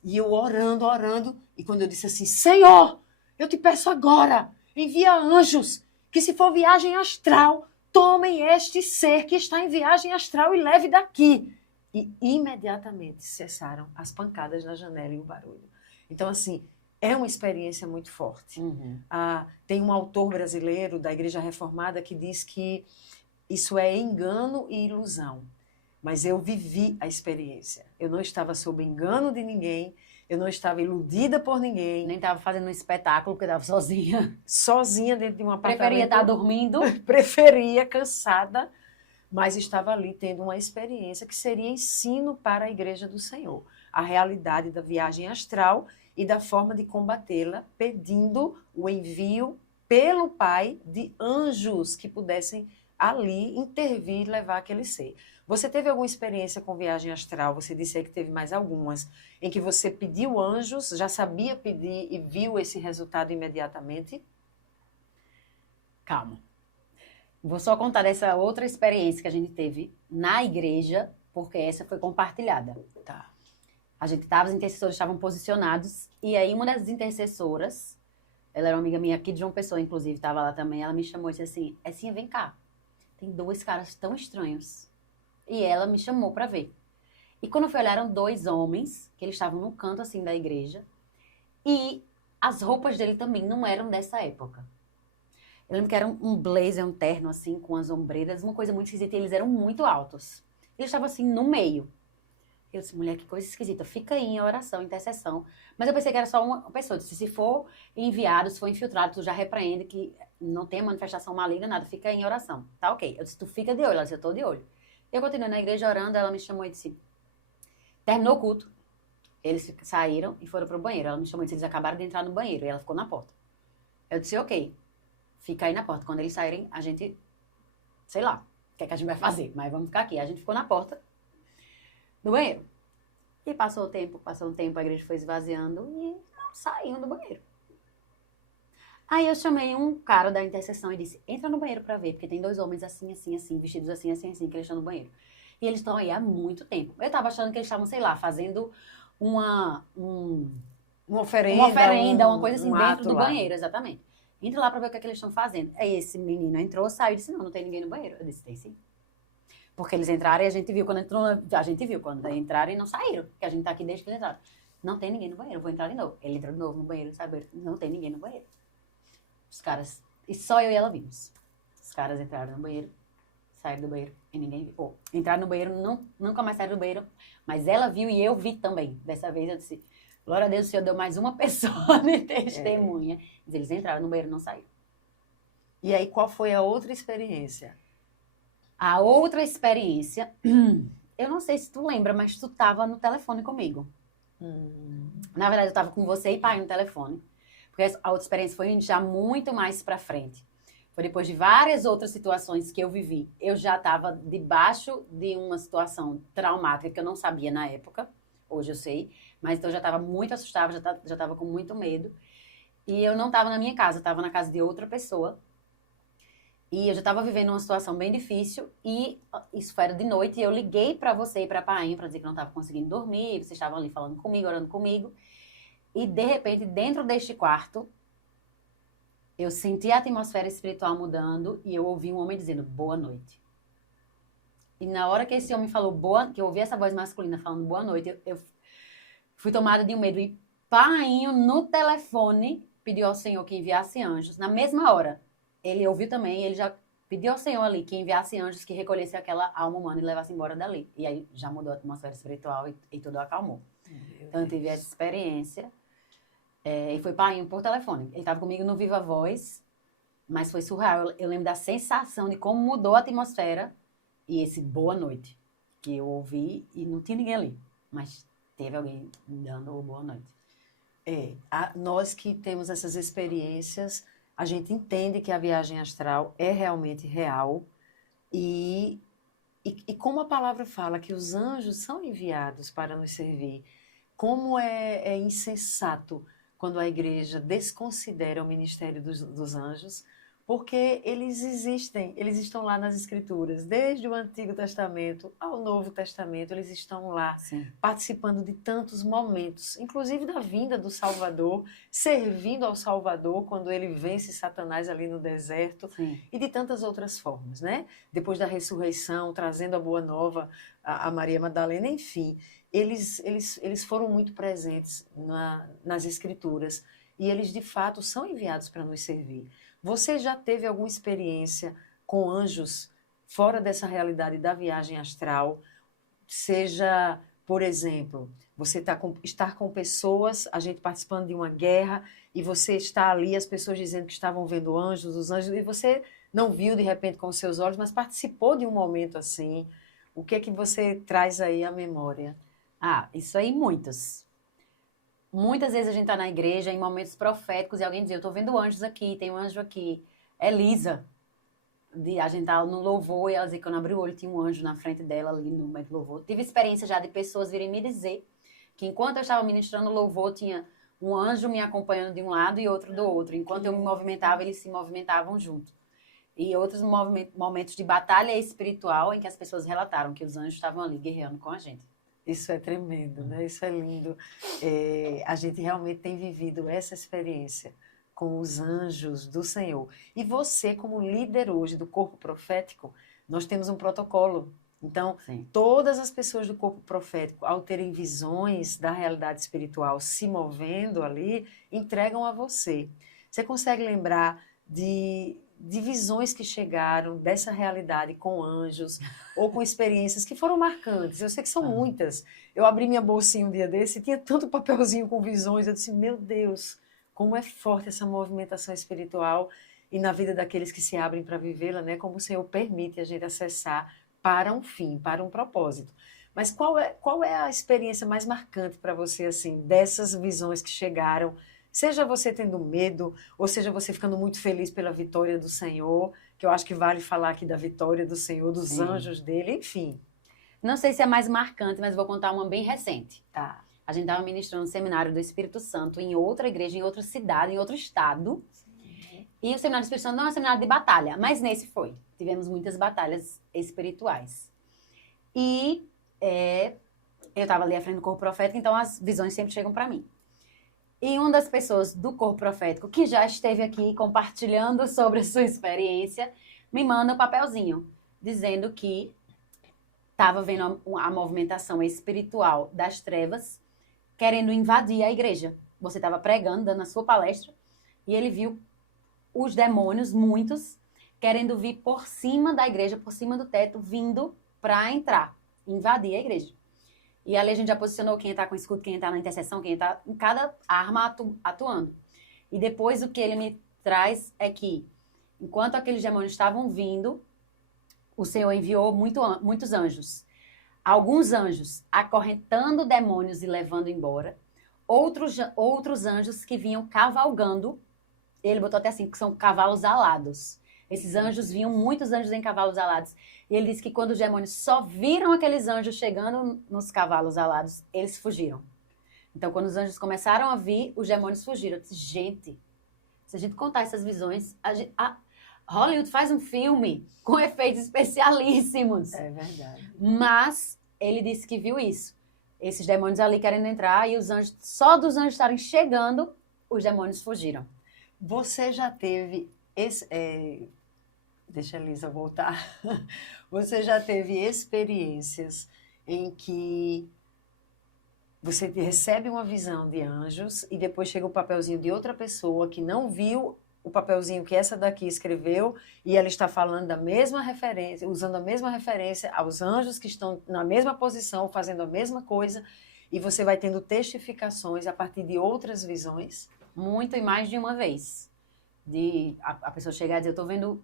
E eu orando. E quando eu disse assim, Senhor, eu te peço agora, envia anjos, que se for viagem astral, tomem este ser que está em viagem astral e leve daqui. E imediatamente cessaram as pancadas na janela e o barulho. Então, assim, é uma experiência muito forte. Tem um autor brasileiro da Igreja Reformada que diz que isso é engano e ilusão. Mas eu vivi a experiência. Eu não estava sob engano de ninguém, eu não estava iludida por ninguém. Nem estava fazendo um espetáculo, porque estava sozinha. Sozinha dentro de um apartamento. Preferia estar dormindo. Preferia, cansada, mas estava ali tendo uma experiência que seria ensino para a Igreja do Senhor. A realidade da viagem astral e da forma de combatê-la, pedindo o envio pelo Pai de anjos que pudessem ali intervir e levar aquele ser. Você teve alguma experiência com viagem astral? Você disse aí que teve mais algumas, em que você pediu anjos, já sabia pedir e viu esse resultado imediatamente? Calma. Vou só contar dessa outra experiência que a gente teve na igreja, porque essa foi compartilhada. Tá. A gente estava, os intercessores estavam posicionados, e aí uma das intercessoras Ela era uma amiga minha aqui de João Pessoa, inclusive, estava lá também. Ela me chamou e disse assim, Essinha, vem cá. Tem dois caras tão estranhos. E ela me chamou para ver. E quando eu fui olhar, eram dois homens, que eles estavam no canto, assim, da igreja. E as roupas dele também não eram dessa época. Eu lembro que era um blazer, um terno, assim, com as ombreiras, uma coisa muito esquisita. E eles eram muito altos. Eles estavam, assim, no meio. Eu disse, mulher, que coisa esquisita. Fica aí em oração, intercessão. Mas eu pensei que era só uma pessoa. Eu disse, se for enviado, se for infiltrado, tu já repreende que não tem manifestação maligna, nada. Fica aí em oração. Tá ok. Eu disse, tu fica de olho. Ela disse, eu tô de olho. Eu continuei na igreja orando, ela me chamou e disse, terminou o culto. Eles saíram e foram pro banheiro. Ela me chamou e disse, eles acabaram de entrar no banheiro. E ela ficou na porta. Eu disse, ok. Fica aí na porta. Quando eles saírem, a gente, sei lá, o que é que a gente vai fazer. Mas vamos ficar aqui. A gente ficou na porta do banheiro. E passou um tempo, a igreja foi esvaziando e não saíam do banheiro. Aí eu chamei um cara da intercessão e disse, entra no banheiro pra ver, porque tem dois homens assim, assim, assim, vestidos assim, assim, assim, que eles estão no banheiro. E eles estão aí há muito tempo. Eu tava achando que eles estavam, sei lá, fazendo uma oferenda, uma coisa assim, dentro do banheiro, exatamente. Entra lá pra ver o que é que eles estão fazendo. Aí esse menino entrou, saiu e disse, não tem ninguém no banheiro. Eu disse, tem sim. Porque eles entraram e a gente viu quando entraram e não saíram. Porque a gente tá aqui desde que eles entraram. Não tem ninguém no banheiro, vou entrar de novo. Ele entrou de novo no banheiro, sabe? Não tem ninguém no banheiro. Os caras... E só eu e ela vimos. Os caras entraram no banheiro, saíram do banheiro e ninguém viu. Pô, entraram no banheiro, nunca mais saíram do banheiro. Mas ela viu e eu vi também. Dessa vez eu disse, glória a Deus, o Senhor deu mais uma pessoa de testemunha. Mas eles entraram no banheiro e não saíram. E aí, qual foi a outra experiência? A outra experiência, eu não sei se tu lembra, mas tu tava no telefone comigo. Na verdade, eu tava com você e pai no telefone. Porque a outra experiência foi já muito mais pra frente. Foi depois de várias outras situações que eu vivi. Eu já tava debaixo de uma situação traumática que eu não sabia na época. Hoje eu sei. Mas então eu já tava muito assustada, já tava com muito medo. E eu não tava na minha casa, eu tava na casa de outra pessoa. E eu já estava vivendo uma situação bem difícil e isso era de noite e eu liguei para você e para a Painha para dizer que não estava conseguindo dormir, vocês estavam ali falando comigo, orando comigo. E de repente, dentro deste quarto, eu senti a atmosfera espiritual mudando e eu ouvi um homem dizendo boa noite. E na hora que esse homem falou que eu ouvi essa voz masculina falando boa noite, eu fui tomada de um medo e Painho no telefone pediu ao Senhor que enviasse anjos na mesma hora. Ele ouviu também, ele já pediu ao Senhor ali que enviasse anjos que recolhesse aquela alma humana e levasse embora dali. E aí já mudou a atmosfera espiritual e tudo acalmou. Então eu tive essa experiência. E foi pai por telefone. Ele estava comigo no Viva Voz, mas foi surreal. Eu lembro da sensação de como mudou a atmosfera e esse boa noite que eu ouvi e não tinha ninguém ali. Mas teve alguém dando boa noite. Nós que temos essas experiências... A gente entende que a viagem astral é realmente real e como a palavra fala que os anjos são enviados para nos servir, como é insensato quando a igreja desconsidera o ministério dos anjos, porque eles existem, eles estão lá nas escrituras, desde o Antigo Testamento ao Novo Testamento, eles estão lá, Sim. participando de tantos momentos, inclusive da vinda do Salvador, servindo ao Salvador quando ele vence Satanás ali no deserto. Sim. E de tantas outras formas, né? Depois da ressurreição, trazendo a boa nova a Maria Madalena, enfim, eles foram muito presentes nas escrituras e eles de fato são enviados para nos servir. Você já teve alguma experiência com anjos fora dessa realidade da viagem astral? Seja, por exemplo, você estar com pessoas, a gente participando de uma guerra, e você está ali, as pessoas dizendo que estavam vendo anjos, os anjos, e você não viu de repente com os seus olhos, mas participou de um momento assim. O que é que você traz aí à memória? Isso aí muitos. Muitas vezes a gente tá na igreja em momentos proféticos e alguém diz, eu tô vendo anjos aqui, tem um anjo aqui. Elisa, a gente tá no louvor e ela dizia que quando abriu o olho tinha um anjo na frente dela ali no meio do louvor. Tive experiência já de pessoas virem me dizer que enquanto eu estava ministrando o louvor tinha um anjo me acompanhando de um lado e outro do outro. Enquanto eu me movimentava, eles se movimentavam junto. E outros momentos de batalha espiritual em que as pessoas relataram que os anjos estavam ali guerreando com a gente. Isso é tremendo, né? Isso é lindo. A gente realmente tem vivido essa experiência com os anjos do Senhor. E você, como líder hoje do corpo profético, nós temos um protocolo. Então, Sim. todas as pessoas do corpo profético, ao terem visões da realidade espiritual se movendo ali, entregam a você. Você consegue lembrar de visões que chegaram dessa realidade com anjos ou com experiências que foram marcantes? Eu sei que são muitas. Eu abri minha bolsinha um dia desse e tinha tanto papelzinho com visões. Eu disse, meu Deus, como é forte essa movimentação espiritual e na vida daqueles que se abrem para vivê-la, né? Como o Senhor permite a gente acessar para um fim, para um propósito. Mas qual é a experiência mais marcante para você, assim, dessas visões que chegaram? Seja você tendo medo, ou seja você ficando muito feliz pela vitória do Senhor, que eu acho que vale falar aqui da vitória do Senhor, dos Sim. anjos dele, enfim. Não sei se é mais marcante, mas vou contar uma bem recente. Tá. A gente estava ministrando um seminário do Espírito Santo em outra igreja, em outra cidade, em outro estado. E o seminário do Espírito Santo não é um seminário de batalha, mas nesse foi. Tivemos muitas batalhas espirituais. E eu estava ali à frente do corpo profético, então as visões sempre chegam para mim. E uma das pessoas do corpo profético, que já esteve aqui compartilhando sobre a sua experiência, me manda um papelzinho, dizendo que estava vendo a movimentação espiritual das trevas, querendo invadir a igreja. Você estava pregando, dando a sua palestra, e ele viu os demônios, muitos, querendo vir por cima da igreja, por cima do teto, vindo para entrar, invadir a igreja. E ali a gente já posicionou quem está com escudo, quem está na intercessão, quem está em cada arma atuando. E depois o que ele me traz é que, enquanto aqueles demônios estavam vindo, o Senhor enviou muitos anjos. Alguns anjos acorrentando demônios e levando embora. Outros anjos que vinham cavalgando. Ele botou até assim, que são cavalos alados. Esses anjos vinham, muitos anjos em cavalos alados. E ele disse que quando os demônios só viram aqueles anjos chegando nos cavalos alados, eles fugiram. Então, quando os anjos começaram a vir, os demônios fugiram. Eu disse, gente, se a gente contar essas visões, Hollywood faz um filme com efeitos especialíssimos. É verdade. Mas ele disse que viu isso. Esses demônios ali querendo entrar e os anjos, só dos anjos estarem chegando, os demônios fugiram. Você já teve deixa a Elisa voltar. Você já teve experiências em que você recebe uma visão de anjos e depois chega o papelzinho de outra pessoa que não viu o papelzinho que essa daqui escreveu e ela está falando da mesma referência, usando a mesma referência aos anjos que estão na mesma posição, fazendo a mesma coisa, e você vai tendo testificações a partir de outras visões? Muito e mais de uma vez. A pessoa chegar e dizer, eu estou vendo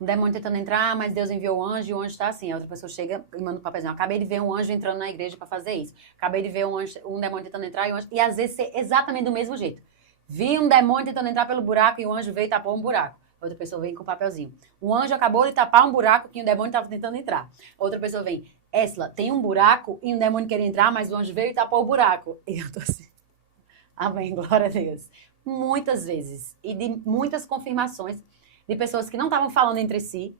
um demônio tentando entrar, mas Deus enviou o anjo e o anjo está assim. A outra pessoa chega e manda um papelzinho. Acabei de ver um anjo entrando na igreja para fazer isso. Acabei de ver um demônio tentando entrar e às vezes ser exatamente do mesmo jeito. Vi um demônio tentando entrar pelo buraco e o anjo veio e tapou um buraco. Outra pessoa vem com um papelzinho. Um anjo acabou de tapar um buraco que o demônio estava tentando entrar. Outra pessoa vem, Ésla, tem um buraco e um demônio queria entrar, mas o anjo veio e tapou o buraco. E eu tô assim, amém, glória a Deus. Muitas vezes. E de muitas confirmações de pessoas que não estavam falando entre si,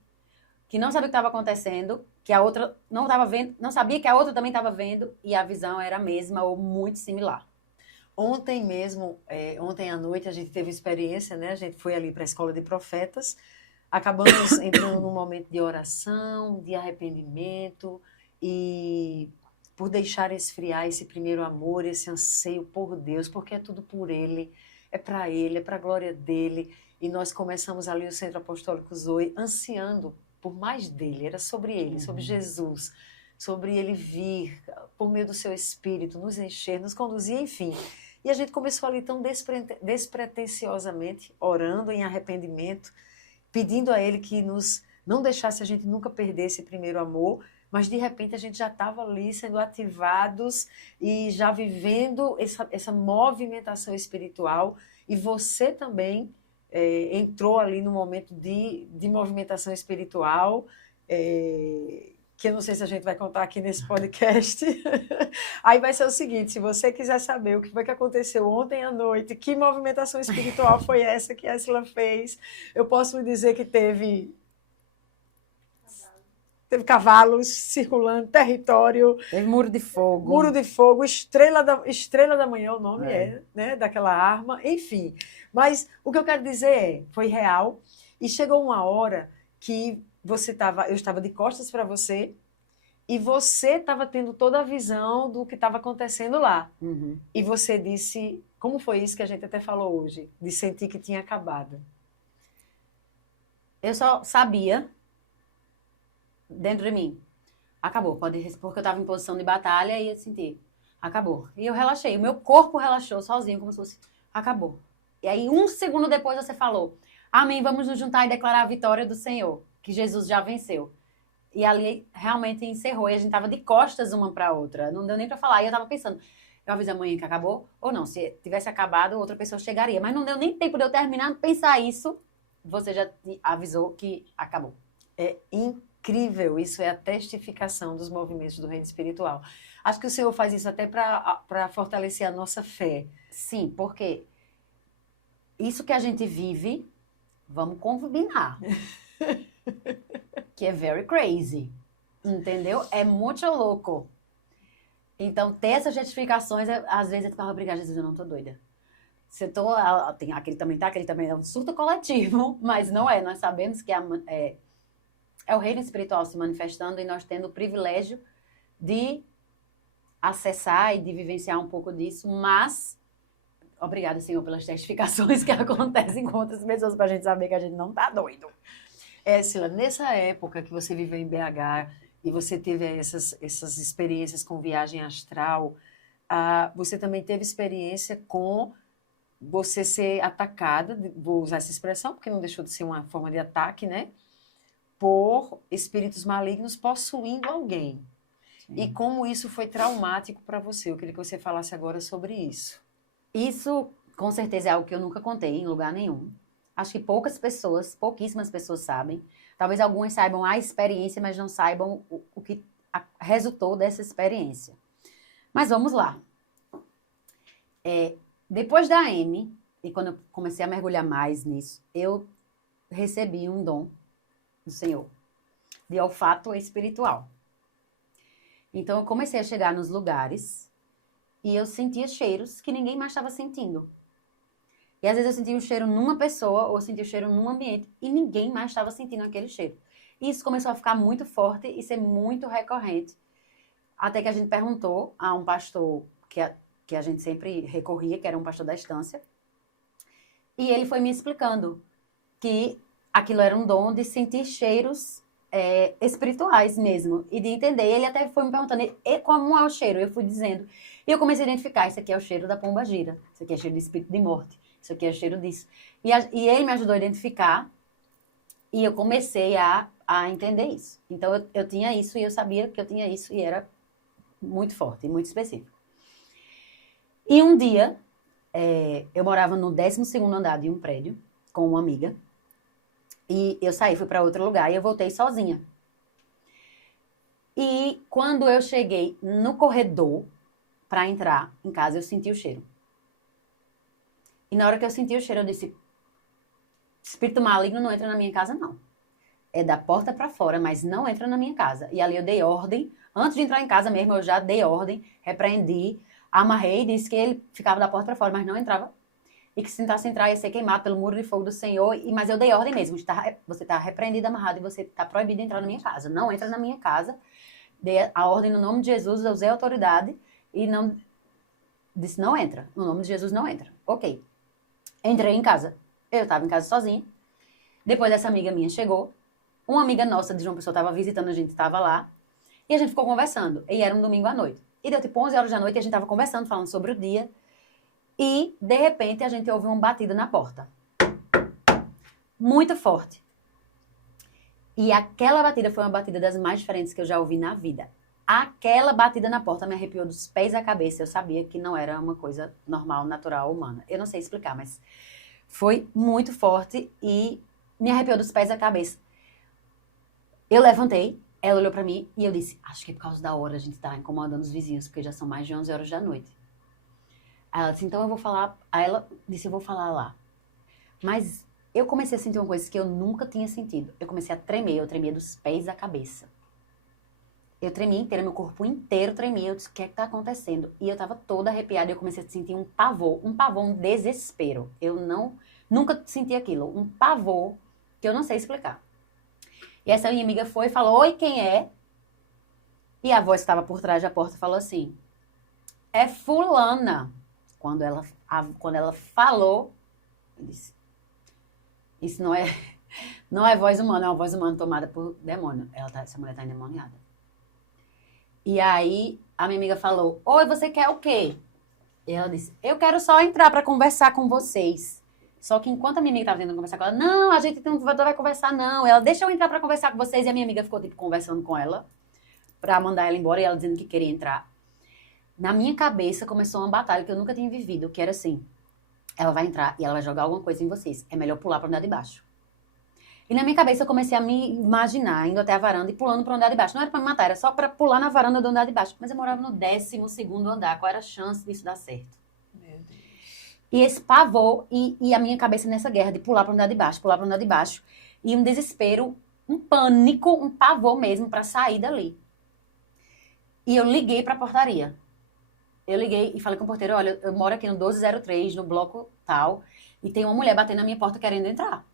que não sabiam o que estava acontecendo, que a outra não estava vendo, não sabia que a outra também estava vendo, e a visão era a mesma ou muito similar. Ontem mesmo, ontem à noite, a gente teve experiência, né? A gente foi ali para a Escola de Profetas, acabamos entrando num momento de oração, de arrependimento, e por deixar esfriar esse primeiro amor, esse anseio por Deus, porque é tudo por Ele, é para a glória dEle, e nós começamos ali o Centro Apostólico Zoe, ansiando por mais dEle, era sobre Ele, sobre Jesus, sobre Ele vir, por meio do Seu Espírito, nos encher, nos conduzir, enfim. E a gente começou ali tão despretensiosamente, orando em arrependimento, pedindo a Ele que nos não deixasse a gente nunca perder esse primeiro amor, mas de repente a gente já estava ali sendo ativados e já vivendo essa movimentação espiritual, e você também entrou ali no momento de movimentação espiritual, que eu não sei se a gente vai contar aqui nesse podcast. Aí vai ser o seguinte, se você quiser saber o que foi que aconteceu ontem à noite, que movimentação espiritual foi essa que a Ésla fez, eu posso lhe dizer que teve teve cavalos circulando, território. Teve muro de fogo. Muro de fogo, Estrela da Manhã, o nome né, daquela arma, enfim. Mas o que eu quero dizer foi real, e chegou uma hora que eu estava de costas para você, e você estava tendo toda a visão do que estava acontecendo lá. Uhum. E você disse, como foi isso que a gente até falou hoje, de sentir que tinha acabado? Eu só sabia, dentro de mim, acabou, porque eu estava em posição de batalha e eu senti, acabou. E eu relaxei, o meu corpo relaxou sozinho, como se fosse, acabou. E aí, um segundo depois, você falou, amém, vamos nos juntar e declarar a vitória do Senhor, que Jesus já venceu. E ali realmente encerrou, e a gente estava de costas uma para a outra, não deu nem para falar. E eu estava pensando, eu aviso amanhã que acabou, ou não, se tivesse acabado, outra pessoa chegaria. Mas não deu nem tempo de eu terminar de pensar isso, você já avisou que acabou. É incrível, isso é a testificação dos movimentos do reino espiritual. Acho que o Senhor faz isso até para fortalecer a nossa fé. Sim, porque isso que a gente vive, vamos combinar, que é very crazy, entendeu? É muito louco. Então, ter essas justificações, às vezes eu falo, obrigada, Jesus, eu não tô doida. Se eu tô, aquele também é um surto coletivo, mas não é. Nós sabemos que é o reino espiritual se manifestando e nós tendo o privilégio de acessar e de vivenciar um pouco disso, mas obrigada, Senhor, pelas testificações que acontecem com outras pessoas para a gente saber que a gente não tá doido. Sila, nessa época que você viveu em BH e você teve essas experiências com viagem astral, você também teve experiência com você ser atacada, vou usar essa expressão porque não deixou de ser uma forma de ataque, né? Por espíritos malignos possuindo alguém. Sim. E como isso foi traumático para você? Eu queria que você falasse agora sobre isso. Isso, com certeza, é algo que eu nunca contei em lugar nenhum. Acho que pouquíssimas pessoas sabem. Talvez algumas saibam a experiência, mas não saibam o que resultou dessa experiência. Mas vamos lá. Depois da Amy, e quando eu comecei a mergulhar mais nisso, eu recebi um dom do Senhor, de olfato espiritual. Então, eu comecei a chegar nos lugares e eu sentia cheiros que ninguém mais estava sentindo. E às vezes eu sentia um cheiro numa pessoa ou eu sentia um cheiro num ambiente e ninguém mais estava sentindo aquele cheiro. E isso começou a ficar muito forte e ser muito recorrente. Até que a gente perguntou a um pastor que a gente sempre recorria, que era um pastor da estância, e ele foi me explicando que aquilo era um dom de sentir cheiros espirituais mesmo, e de entender. Ele até foi me perguntando, como é o cheiro? Eu fui dizendo, e eu comecei a identificar, isso aqui é o cheiro da pombagira, isso aqui é cheiro de espírito de morte, isso aqui é o cheiro disso. E ele me ajudou a identificar, e eu comecei a entender isso. Então, eu tinha isso, e eu sabia que eu tinha isso, e era muito forte, muito específico. E um dia, eu morava no 12º andar de um prédio, com uma amiga, e eu saí, fui para outro lugar, e eu voltei sozinha. E quando eu cheguei no corredor, para entrar em casa, eu senti o cheiro. E na hora que eu senti o cheiro, eu disse, espírito maligno não entra na minha casa, não. É da porta para fora, mas não entra na minha casa. E ali eu dei ordem, antes de entrar em casa mesmo, eu já dei ordem, repreendi, amarrei, disse que ele ficava da porta para fora, mas não entrava. E que se tentasse entrar, ia ser queimado pelo muro de fogo do Senhor. Mas eu dei ordem mesmo, você está repreendido, amarrado, e você está proibido de entrar na minha casa. Não entra na minha casa. Dei a ordem no nome de Jesus, eu usei autoridade, e não disse, não entra. No nome de Jesus, não entra. Ok. Entrei em casa. Eu estava em casa sozinha. Depois essa amiga minha chegou. Uma amiga nossa de João Pessoa estava visitando, a gente estava lá. E a gente ficou conversando. E era um domingo à noite. E deu tipo 11 horas da noite e a gente estava conversando, falando sobre o dia. E, de repente, a gente ouviu uma batida na porta. Muito forte. E aquela batida foi uma batida das mais diferentes que eu já ouvi na vida. Aquela batida na porta me arrepiou dos pés à cabeça. Eu sabia que não era uma coisa normal, natural, humana. Eu não sei explicar, mas foi muito forte e me arrepiou dos pés à cabeça. Eu levantei, ela olhou pra mim e eu disse, acho que é por causa da hora a gente tá incomodando os vizinhos, porque já são mais de 11 horas da noite. Ela disse, então eu vou falar. Aí ela disse, eu vou falar lá. Mas eu comecei a sentir uma coisa que eu nunca tinha sentido. Eu comecei a tremer, eu tremia dos pés à cabeça. Eu tremia inteira, meu corpo inteiro tremia. Eu disse, o que é que tá acontecendo? E eu tava toda arrepiada e eu comecei a sentir um pavor, um desespero. Eu nunca senti aquilo. Um pavor que eu não sei explicar. E essa minha amiga foi e falou, oi, quem é? E a voz que estava por trás da porta falou assim, é fulana. Quando ela falou, eu disse, isso não é voz humana, é uma voz humana tomada por demônio. Essa mulher tá endemoniada. E aí, a minha amiga falou, oi, você quer o quê? E ela disse, eu quero só entrar para conversar com vocês. Só que enquanto a minha amiga estava tentando conversar com ela, não, a gente não vai conversar, não. Ela, deixa eu entrar para conversar com vocês. E a minha amiga ficou, tipo, conversando com ela para mandar ela embora e ela dizendo que queria entrar. Na minha cabeça começou uma batalha que eu nunca tinha vivido, que era assim, ela vai entrar e ela vai jogar alguma coisa em vocês. É melhor pular para andar de baixo. E na minha cabeça eu comecei a me imaginar, indo até a varanda e pulando para o andar de baixo. Não era para me matar, era só para pular na varanda do andar de baixo. Mas eu morava no 12º andar. Qual era a chance disso dar certo? Meu Deus. E esse pavor e a minha cabeça nessa guerra de pular para o andar de baixo, pular para o andar de baixo. E um desespero, um pânico, um pavor mesmo para sair dali. E eu liguei para a portaria. Eu liguei e falei com o porteiro, olha, eu moro aqui no 1203, no bloco tal, e tem uma mulher batendo na minha porta querendo entrar.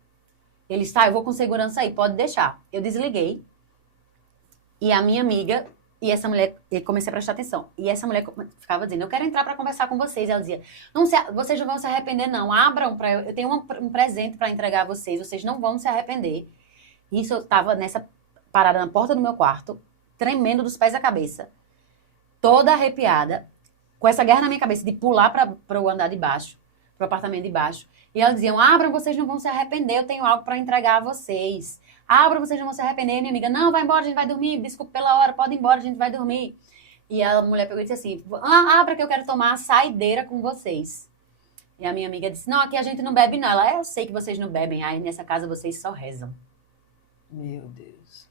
Ele disse, eu vou com segurança aí, pode deixar. Eu desliguei. E a minha amiga e essa mulher, eu comecei a prestar atenção. E essa mulher ficava dizendo, eu quero entrar para conversar com vocês. Ela dizia, vocês não vão se arrepender, não. Abram, eu tenho um presente para entregar a vocês não vão se arrepender. Isso eu estava nessa parada na porta do meu quarto, tremendo dos pés à cabeça, toda arrepiada, com essa guerra na minha cabeça de pular para o andar de baixo, para o apartamento de baixo. E elas diziam, abram, vocês não vão se arrepender, eu tenho algo para entregar a vocês. Abram, vocês não vão se arrepender. E minha amiga, não, vai embora, a gente vai dormir, desculpa pela hora, pode ir embora, a gente vai dormir. E a mulher pegou e disse assim, abra que eu quero tomar a saideira com vocês. E a minha amiga disse, não, aqui a gente não bebe não. Ela, eu sei que vocês não bebem, aí nessa casa vocês só rezam. Meu Deus.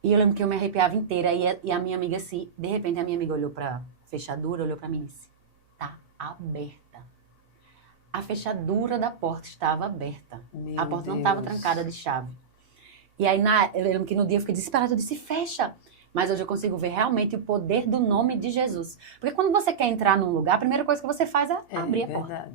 E eu lembro que eu me arrepiava inteira, e a minha amiga assim, de repente a minha amiga olhou pra fechadura, olhou pra mim e disse, tá aberta. A fechadura da porta estava aberta. Meu a porta Deus. não estava trancada de chave. E aí, eu lembro que no dia eu fiquei desesperada, eu disse, fecha. Mas hoje eu consigo ver realmente o poder do nome de Jesus. Porque quando você quer entrar num lugar, a primeira coisa que você faz é abrir a porta.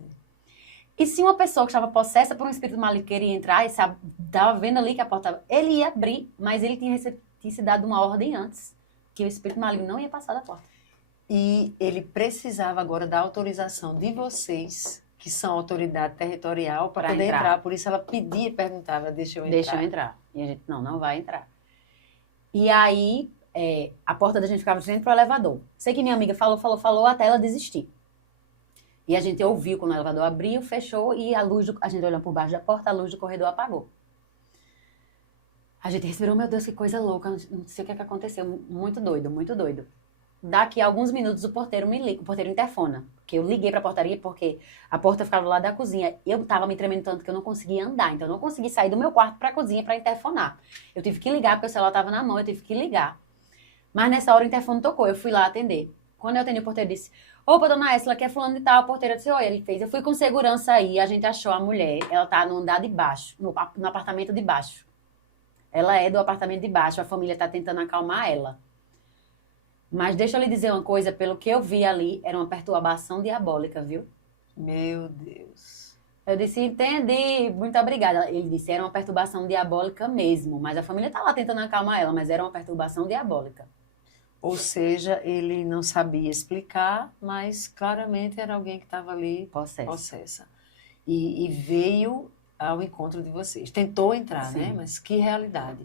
E se uma pessoa que estava possessa por um espírito maligno queria entrar, e estava vendo ali que a porta... Ele ia abrir, mas ele tinha se dado uma ordem antes, que o espírito maligno não ia passar da porta. E ele precisava agora da autorização de vocês, que são autoridade territorial, para poder entrar. Por isso ela pedia e perguntava, deixa eu entrar. Deixa eu entrar. E a gente, não vai entrar. E aí, a porta da gente ficava de frente para o elevador. Sei que minha amiga falou, até ela desistir. E a gente ouviu quando o elevador abriu, fechou, e a gente olhando por baixo da porta, a luz do corredor apagou. A gente respirou, meu Deus, que coisa louca, não sei o que aconteceu, muito doido, muito doido. Daqui a alguns minutos o porteiro me liga, o porteiro interfona, porque eu liguei para a portaria porque a porta ficava do lado da cozinha. Eu tava me tremendo tanto que eu não conseguia andar, então eu não consegui sair do meu quarto para a cozinha para interfonar. Eu tive que ligar, porque o celular tava na mão, eu tive que ligar. Mas nessa hora o interfone tocou, eu fui lá atender. Quando eu atendi, o porteiro disse, opa, dona Essla, que é fulano de tal. A porteira disse, oi, ele fez, eu fui com segurança aí, a gente achou a mulher, ela tá no andar de baixo, no apartamento de baixo. Ela é do apartamento de baixo, a família tá tentando acalmar ela. Mas deixa eu lhe dizer uma coisa, pelo que eu vi ali, era uma perturbação diabólica, viu? Meu Deus. Eu disse, entendi, muito obrigada. Ele disse, era uma perturbação diabólica mesmo, mas a família tá lá tentando acalmar ela, mas era uma perturbação diabólica. Ou seja, ele não sabia explicar, mas claramente era alguém que estava ali possessa. E veio ao encontro de vocês. Tentou entrar, Sim. né? Mas que realidade.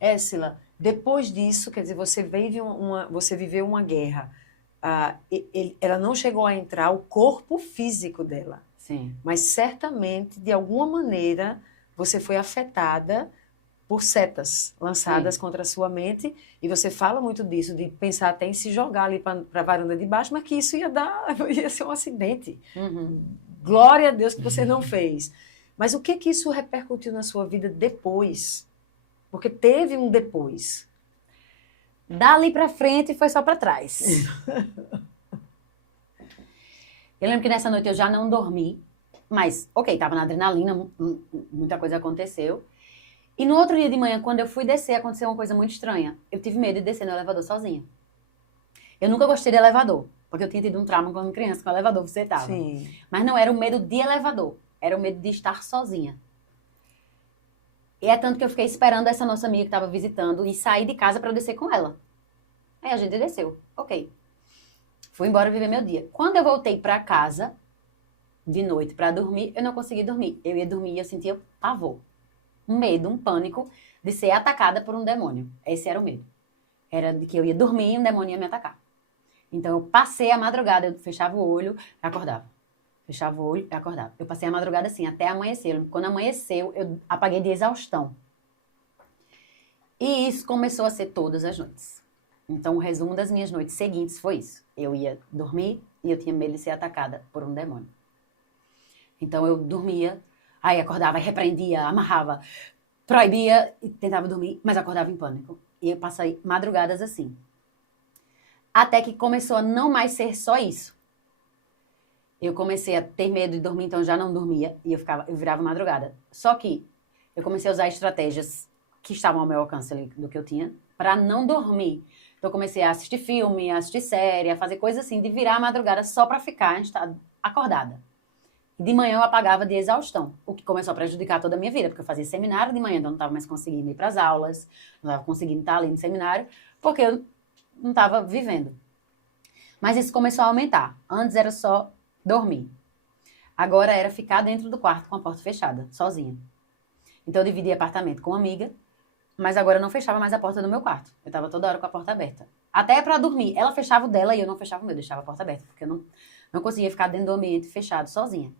Essla, depois disso, quer dizer, você viveu uma guerra. Ela não chegou a entrar o corpo físico dela. Sim. Mas certamente, de alguma maneira, você foi afetada por setas lançadas contra a sua mente. E você fala muito disso, de pensar até em se jogar ali para a varanda de baixo, mas que isso ia ser um acidente. Uhum. Glória a Deus que você não fez. Mas o que isso repercutiu na sua vida depois? Porque teve um depois. Dali pra frente foi só pra trás. Eu lembro que nessa noite eu já não dormi, mas, ok, tava na adrenalina, muita coisa aconteceu. E no outro dia de manhã, quando eu fui descer, aconteceu uma coisa muito estranha. Eu tive medo de descer no elevador sozinha. Eu nunca gostei de elevador, porque eu tinha tido um trauma quando criança com o elevador você tava. Sim. Mas não era o medo de elevador, era o medo de estar sozinha. E é tanto que eu fiquei esperando essa nossa amiga que estava visitando e sair de casa para eu descer com ela. Aí a gente desceu. Ok. Fui embora viver meu dia. Quando eu voltei para casa, de noite, para dormir, eu não consegui dormir. Eu ia dormir e eu sentia pavor. Um medo, um pânico de ser atacada por um demônio. Esse era o medo. Era de que eu ia dormir e um demônio ia me atacar. Então eu passei a madrugada, eu fechava o olho e acordava. Fechava o olho e acordava. Eu passei a madrugada assim, até amanhecer. Quando amanheceu, eu apaguei de exaustão. E isso começou a ser todas as noites. Então, o resumo das minhas noites seguintes foi isso. Eu ia dormir e eu tinha medo de ser atacada por um demônio. Então, eu dormia, aí acordava, repreendia, amarrava, proibia e tentava dormir, mas acordava em pânico. E eu passei madrugadas assim. Até que começou a não mais ser só isso. Eu comecei a ter medo de dormir, então eu já não dormia e eu virava madrugada. Só que eu comecei a usar estratégias que estavam ao meu alcance ali, do que eu tinha, para não dormir. Então eu comecei a assistir filme, a assistir série, a fazer coisas assim, de virar a madrugada só para ficar acordada. E de manhã eu apagava de exaustão, o que começou a prejudicar toda a minha vida, porque eu fazia seminário de manhã, então eu não estava mais conseguindo ir para as aulas, não estava conseguindo estar ali no seminário, porque eu não estava vivendo. Mas isso começou a aumentar. Antes era só dormir. Agora era ficar dentro do quarto com a porta fechada, sozinha. Então eu dividia apartamento com uma amiga, mas agora eu não fechava mais a porta do meu quarto. Eu estava toda hora com a porta aberta. Até para dormir. Ela fechava o dela e eu não fechava o meu, eu deixava a porta aberta, porque eu não conseguia ficar dentro do ambiente fechado, sozinha.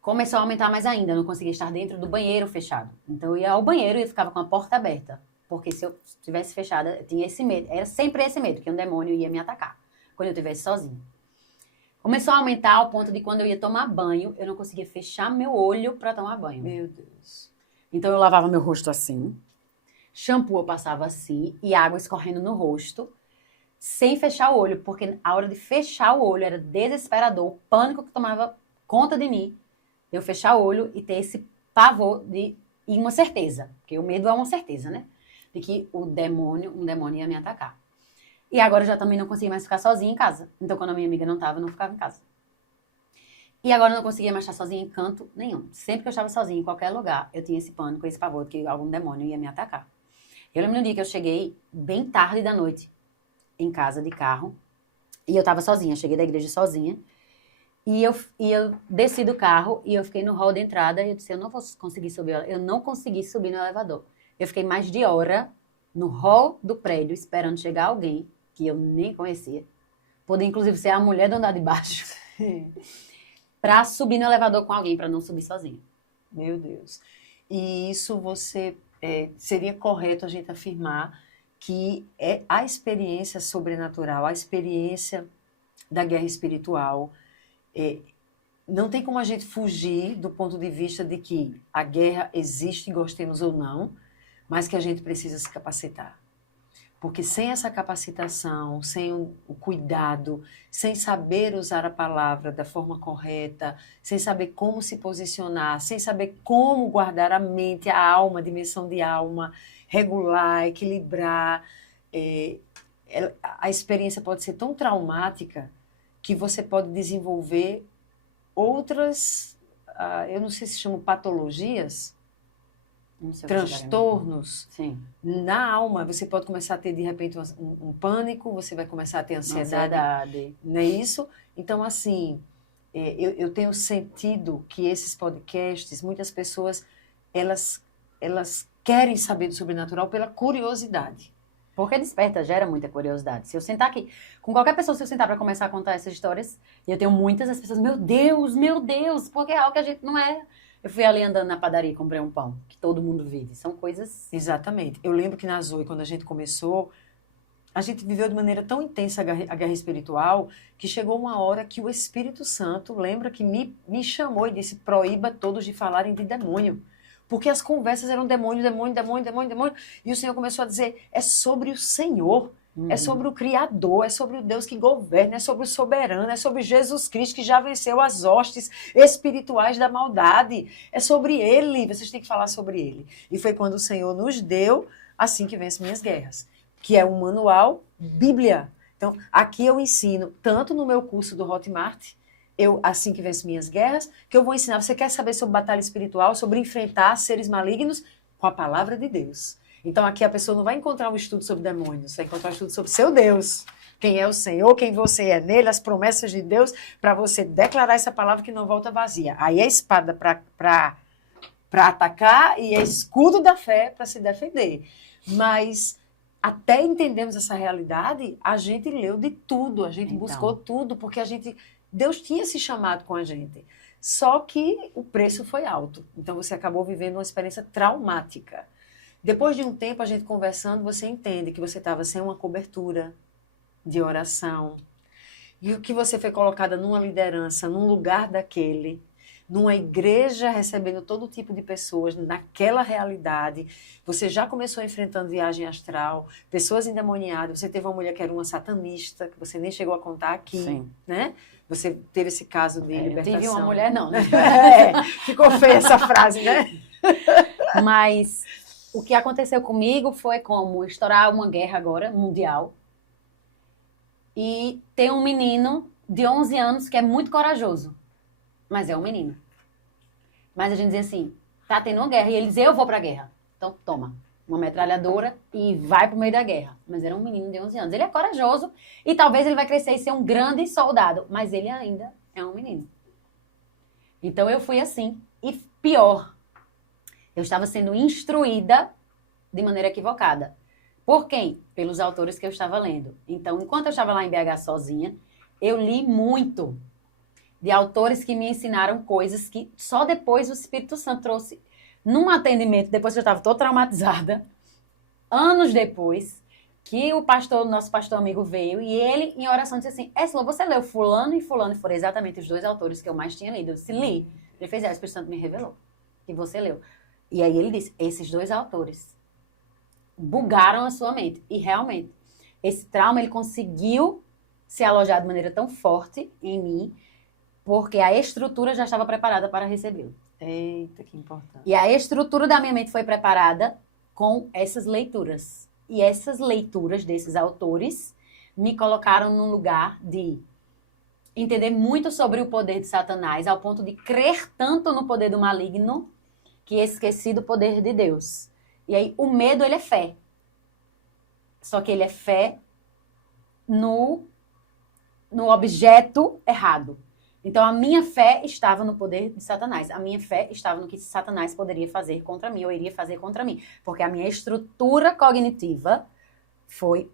Começou a aumentar mais ainda, eu não conseguia estar dentro do banheiro fechado. Então eu ia ao banheiro e ficava com a porta aberta. Porque se eu estivesse fechada, eu tinha esse medo. Era sempre esse medo, que um demônio ia me atacar quando eu estivesse sozinha. Começou a aumentar ao ponto de quando eu ia tomar banho, eu não conseguia fechar meu olho para tomar banho. Meu Deus. Então eu lavava meu rosto assim, shampoo eu passava assim e água escorrendo no rosto, sem fechar o olho, porque a hora de fechar o olho era desesperador, o pânico que tomava conta de mim, eu fechar o olho e ter esse pavor e uma certeza, porque o medo é uma certeza, né? De que um demônio ia me atacar. E agora eu já também não conseguia mais ficar sozinha em casa. Então, quando a minha amiga não estava, eu não ficava em casa. E agora eu não conseguia mais estar sozinha em canto nenhum. Sempre que eu estava sozinha em qualquer lugar, eu tinha esse pânico, esse pavor de que algum demônio ia me atacar. Eu lembro de um dia que eu cheguei bem tarde da noite em casa de carro e eu estava sozinha. Cheguei da igreja sozinha e eu desci do carro e eu fiquei no hall de entrada e eu disse, eu não vou conseguir subir. Eu não consegui subir no elevador. Eu fiquei mais de hora no hall do prédio esperando chegar alguém que eu nem conhecia. Podia, inclusive, ser a mulher do andar de baixo. Para subir no elevador com alguém, para não subir sozinha. Meu Deus. E isso seria correto a gente afirmar que é a experiência sobrenatural, a experiência da guerra espiritual. Não tem como a gente fugir do ponto de vista de que a guerra existe, gostemos ou não, mas que a gente precisa se capacitar. Porque sem essa capacitação, sem o cuidado, sem saber usar a palavra da forma correta, sem saber como se posicionar, sem saber como guardar a mente, a alma, a dimensão de alma, regular, equilibrar, a experiência pode ser tão traumática que você pode desenvolver outras, eu não sei se chamam patologias, transtornos na alma. Você pode começar a ter, de repente, um pânico, você vai começar a ter ansiedade. Não é isso? Então, assim, eu tenho sentido que esses podcasts, muitas pessoas, elas querem saber do sobrenatural pela curiosidade. Porque desperta, gera muita curiosidade. Se eu sentar aqui, com qualquer pessoa, se eu sentar para começar a contar essas histórias, e eu tenho muitas, as pessoas, meu Deus, porque é algo que a gente não é. Eu fui ali andando na padaria e comprei um pão, que todo mundo vive. São coisas... Exatamente. Eu lembro que na Zoe, quando a gente começou, a gente viveu de maneira tão intensa a guerra espiritual, que chegou uma hora que o Espírito Santo, lembra que me chamou e disse, proíba todos de falarem de demônio. Porque as conversas eram demônio. E o Senhor começou a dizer, é sobre o Senhor. É sobre o Criador, é sobre o Deus que governa, é sobre o soberano, é sobre Jesus Cristo que já venceu as hostes espirituais da maldade. É sobre Ele, vocês têm que falar sobre Ele. E foi quando o Senhor nos deu Assim que Venço Minhas Guerras, que é um manual Bíblia. Então, aqui eu ensino, tanto no meu curso do Hotmart, Assim que Venço Minhas Guerras, que eu vou ensinar. Você quer saber sobre batalha espiritual, sobre enfrentar seres malignos? Com a palavra de Deus. Então, aqui a pessoa não vai encontrar um estudo sobre demônios, vai encontrar um estudo sobre seu Deus. Quem é o Senhor, quem você é nele, as promessas de Deus, para você declarar essa palavra que não volta vazia. Aí é espada para atacar e é escudo da fé para se defender. Mas até entendermos essa realidade, a gente leu de tudo, a gente buscou tudo, porque Deus tinha se chamado com a gente. Só que o preço foi alto. Então, você acabou vivendo uma experiência traumática. Depois de um tempo, a gente conversando, você entende que você estava sem uma cobertura de oração. E o que você foi colocada numa liderança, num lugar daquele, numa igreja recebendo todo tipo de pessoas, naquela realidade. Você já começou enfrentando viagem astral, pessoas endemoniadas. Você teve uma mulher que era uma satanista, que você nem chegou a contar aqui, Sim. Né? Você teve esse caso de libertação. Eu tive uma mulher, não. Né? Ficou feia essa frase, né? Mas o que aconteceu comigo foi como estourar uma guerra agora, mundial. E tem um menino de 11 anos que é muito corajoso. Mas é um menino. Mas a gente dizia assim, tá tendo uma guerra. E ele dizia, eu vou pra guerra. Então toma uma metralhadora e vai pro meio da guerra. Mas era um menino de 11 anos. Ele é corajoso e talvez ele vai crescer e ser um grande soldado. Mas ele ainda é um menino. Então eu fui assim. E pior, eu estava sendo instruída de maneira equivocada. Por quem? Pelos autores que eu estava lendo. Então, enquanto eu estava lá em BH sozinha, eu li muito de autores que me ensinaram coisas que só depois o Espírito Santo trouxe num atendimento, depois que eu estava toda traumatizada, anos depois, que o nosso pastor amigo veio e ele, em oração, disse assim, Éssila, você leu fulano e fulano? E foram exatamente os 2 autores que eu mais tinha lido. Eu disse, li. Ele fez, o Espírito Santo me revelou que você leu. E aí ele disse, esses 2 autores bugaram a sua mente. E realmente, esse trauma, ele conseguiu se alojar de maneira tão forte em mim, porque a estrutura já estava preparada para recebê-lo. Eita, que importante. E a estrutura da minha mente foi preparada com essas leituras. E essas leituras desses autores me colocaram num lugar de entender muito sobre o poder de Satanás, ao ponto de crer tanto no poder do maligno, que esqueci do poder de Deus. E aí, o medo, ele é fé. Só que ele é fé no objeto errado. Então, a minha fé estava no poder de Satanás. A minha fé estava no que Satanás poderia fazer contra mim, ou iria fazer contra mim. Porque a minha estrutura cognitiva foi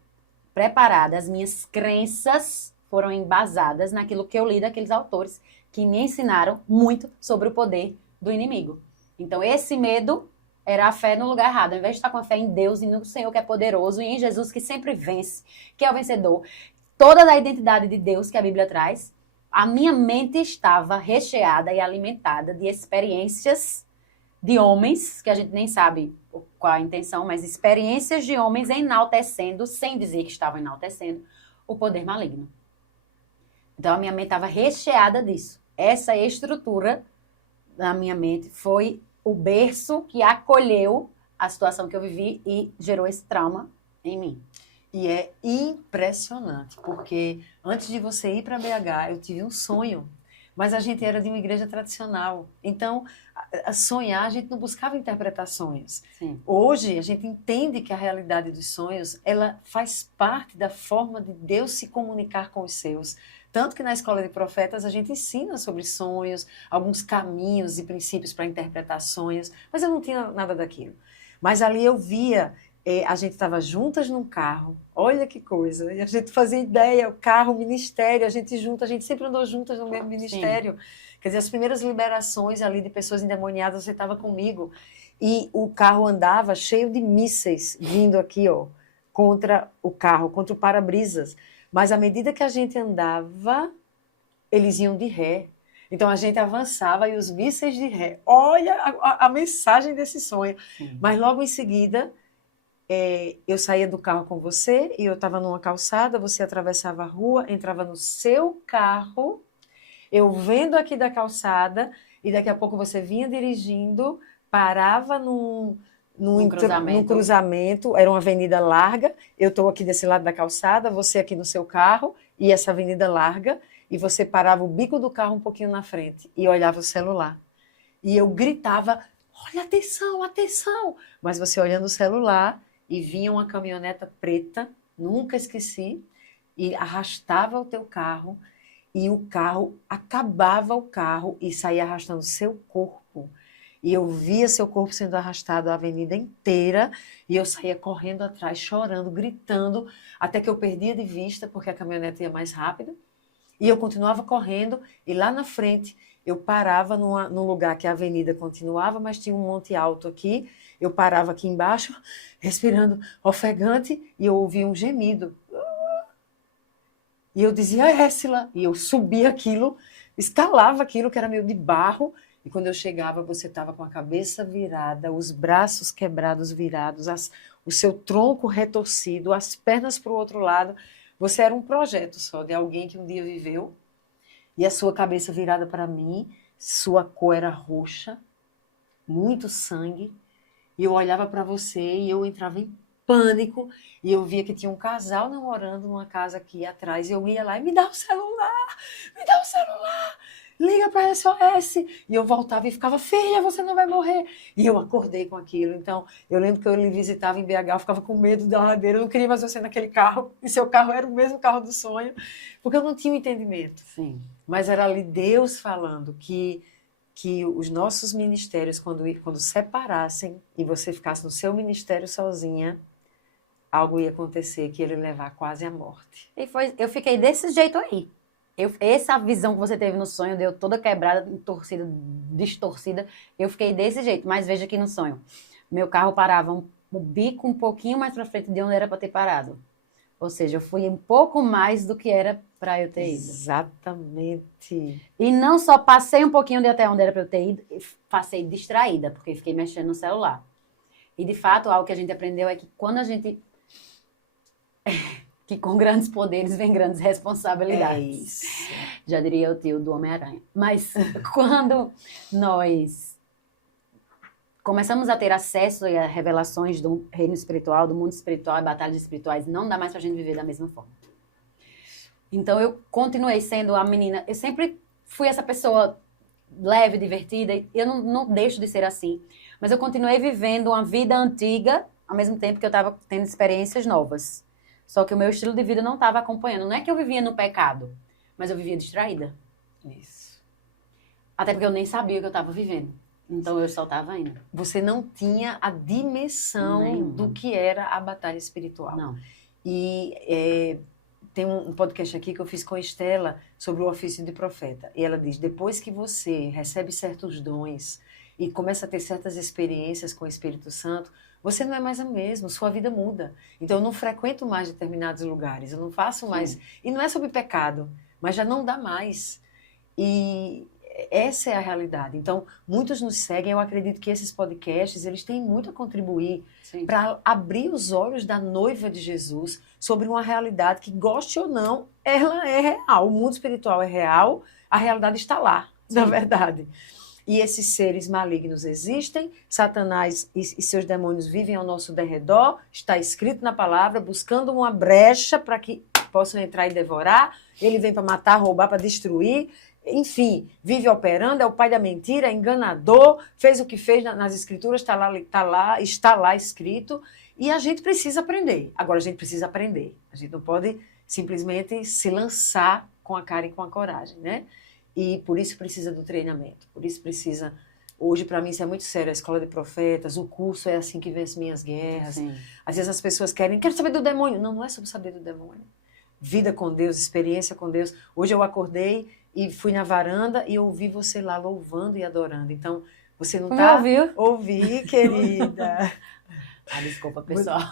preparada, as minhas crenças foram embasadas naquilo que eu li daqueles autores que me ensinaram muito sobre o poder do inimigo. Então, esse medo era a fé no lugar errado. Ao invés de estar com a fé em Deus e no Senhor que é poderoso e em Jesus que sempre vence, que é o vencedor, toda a identidade de Deus que a Bíblia traz, a minha mente estava recheada e alimentada de experiências de homens, que a gente nem sabe qual a intenção, mas experiências de homens enaltecendo, sem dizer que estavam enaltecendo, o poder maligno. Então, a minha mente estava recheada disso. Essa estrutura na minha mente foi o berço que acolheu a situação que eu vivi e gerou esse trauma em mim. E é impressionante, porque antes de você ir para BH, eu tive um sonho, mas a gente era de uma igreja tradicional. Então, a sonhar, a gente não buscava interpretar sonhos. Sim. Hoje, a gente entende que a realidade dos sonhos, ela faz parte da forma de Deus se comunicar com os seus. Tanto que na Escola de Profetas a gente ensina sobre sonhos, alguns caminhos e princípios para interpretar sonhos, mas eu não tinha nada daquilo. Mas ali eu via, a gente estava juntas num carro, olha que coisa, e a gente fazia ideia, o carro, o ministério, a gente sempre andou juntas no mesmo ministério. Sim. Quer dizer, as primeiras liberações ali de pessoas endemoniadas, você estava comigo, e o carro andava cheio de mísseis vindo aqui, ó, contra o carro, contra o para-brisas. Mas à medida que a gente andava, eles iam de ré. Então a gente avançava e os mísseis de ré. Olha a mensagem desse sonho. Sim. Mas logo em seguida, eu saía do carro com você e eu estava numa calçada, você atravessava a rua, entrava no seu carro, eu vendo aqui da calçada e daqui a pouco você vinha dirigindo, parava num cruzamento, era uma avenida larga, eu estou aqui desse lado da calçada, você aqui no seu carro e essa avenida larga, e você parava o bico do carro um pouquinho na frente e olhava o celular. E eu gritava, olha, atenção, atenção! Mas você olhando o celular e vinha uma caminhoneta preta, nunca esqueci, e arrastava o teu carro, e o carro, acabava o carro e saía arrastando seu corpo. E eu via seu corpo sendo arrastado a avenida inteira, e eu saía correndo atrás, chorando, gritando, até que eu perdia de vista, porque a caminhonete ia mais rápido, e eu continuava correndo, e lá na frente eu parava num lugar que a avenida continuava, mas tinha um monte alto aqui, eu parava aqui embaixo, respirando ofegante, e eu ouvia um gemido. E eu dizia, Écila, e eu subia aquilo, escalava aquilo que era meio de barro, e quando eu chegava, você estava com a cabeça virada, os braços quebrados, virados, o seu tronco retorcido, as pernas para o outro lado. Você era um projeto só de alguém que um dia viveu, e a sua cabeça virada para mim, sua cor era roxa, muito sangue, e eu olhava para você e eu entrava em pânico, e eu via que tinha um casal namorando numa casa aqui atrás, e eu ia lá e me dá o celular, liga para a SOS, e eu voltava e ficava, filha, você não vai morrer, e eu acordei com aquilo. Então eu lembro que eu lhe visitava em BH, eu ficava com medo da ladeira, eu não queria mais você naquele carro, e seu carro era o mesmo carro do sonho, porque eu não tinha um entendimento. Sim. Mas era ali Deus falando que os nossos ministérios, quando separassem e você ficasse no seu ministério sozinha, algo ia acontecer que ia levar quase à morte. E eu fiquei desse jeito aí. Essa visão que você teve no sonho, deu toda quebrada, torcida, distorcida, eu fiquei desse jeito. Mas veja aqui no sonho, meu carro parava o bico um pouquinho mais para frente de onde era para ter parado. Ou seja, eu fui um pouco mais do que era para eu ter ido. Exatamente. E não só passei um pouquinho de até onde era para eu ter ido, passei distraída, porque fiquei mexendo no celular. E, de fato, algo que a gente aprendeu é que quando a gente... que com grandes poderes vem grandes responsabilidades. É isso. Já diria o tio do Homem-Aranha. Mas quando nós começamos a ter acesso a revelações do reino espiritual, do mundo espiritual e batalhas espirituais, não dá mais pra gente viver da mesma forma. Então eu continuei sendo a menina, eu sempre fui essa pessoa leve, divertida, eu não deixo de ser assim, mas eu continuei vivendo uma vida antiga, ao mesmo tempo que eu estava tendo experiências novas. Só que o meu estilo de vida não estava acompanhando. Não é que eu vivia no pecado, mas eu vivia distraída. Isso. Até porque eu nem sabia o que eu estava vivendo. Então eu só estava indo. Você não tinha a dimensão do que era a batalha espiritual. Não. E tem um podcast aqui que eu fiz com a Estela sobre o ofício de profeta. E ela diz, depois que você recebe certos dons e começa a ter certas experiências com o Espírito Santo, você não é mais a mesma, sua vida muda. Então eu não frequento mais determinados lugares, eu não faço mais... Sim. E não é sobre pecado, mas já não dá mais. E essa é a realidade. Então, muitos nos seguem, eu acredito que esses podcasts, eles têm muito a contribuir para abrir os olhos da noiva de Jesus sobre uma realidade que, goste ou não, ela é real. O mundo espiritual é real, a realidade está lá, na verdade. E esses seres malignos existem, Satanás e seus demônios vivem ao nosso derredor, está escrito na palavra, buscando uma brecha para que possam entrar e devorar. Ele vem para matar, roubar, para destruir. Enfim, vive operando, é o pai da mentira, é enganador, fez o que fez nas escrituras, está lá escrito, e a gente precisa aprender. Agora a gente precisa aprender. A gente não pode simplesmente se lançar com a cara e com a coragem, né? E por isso precisa do treinamento, por isso precisa... Hoje, para mim, isso é muito sério, a escola de profetas, o curso é assim que vence minhas guerras. Sim. Às vezes as pessoas quero saber do demônio. Não, não é sobre saber do demônio. Vida com Deus, experiência com Deus. Hoje eu acordei e fui na varanda e ouvi você lá louvando e adorando. Então, você não está... Ouvi, querida. Desculpa, pessoal.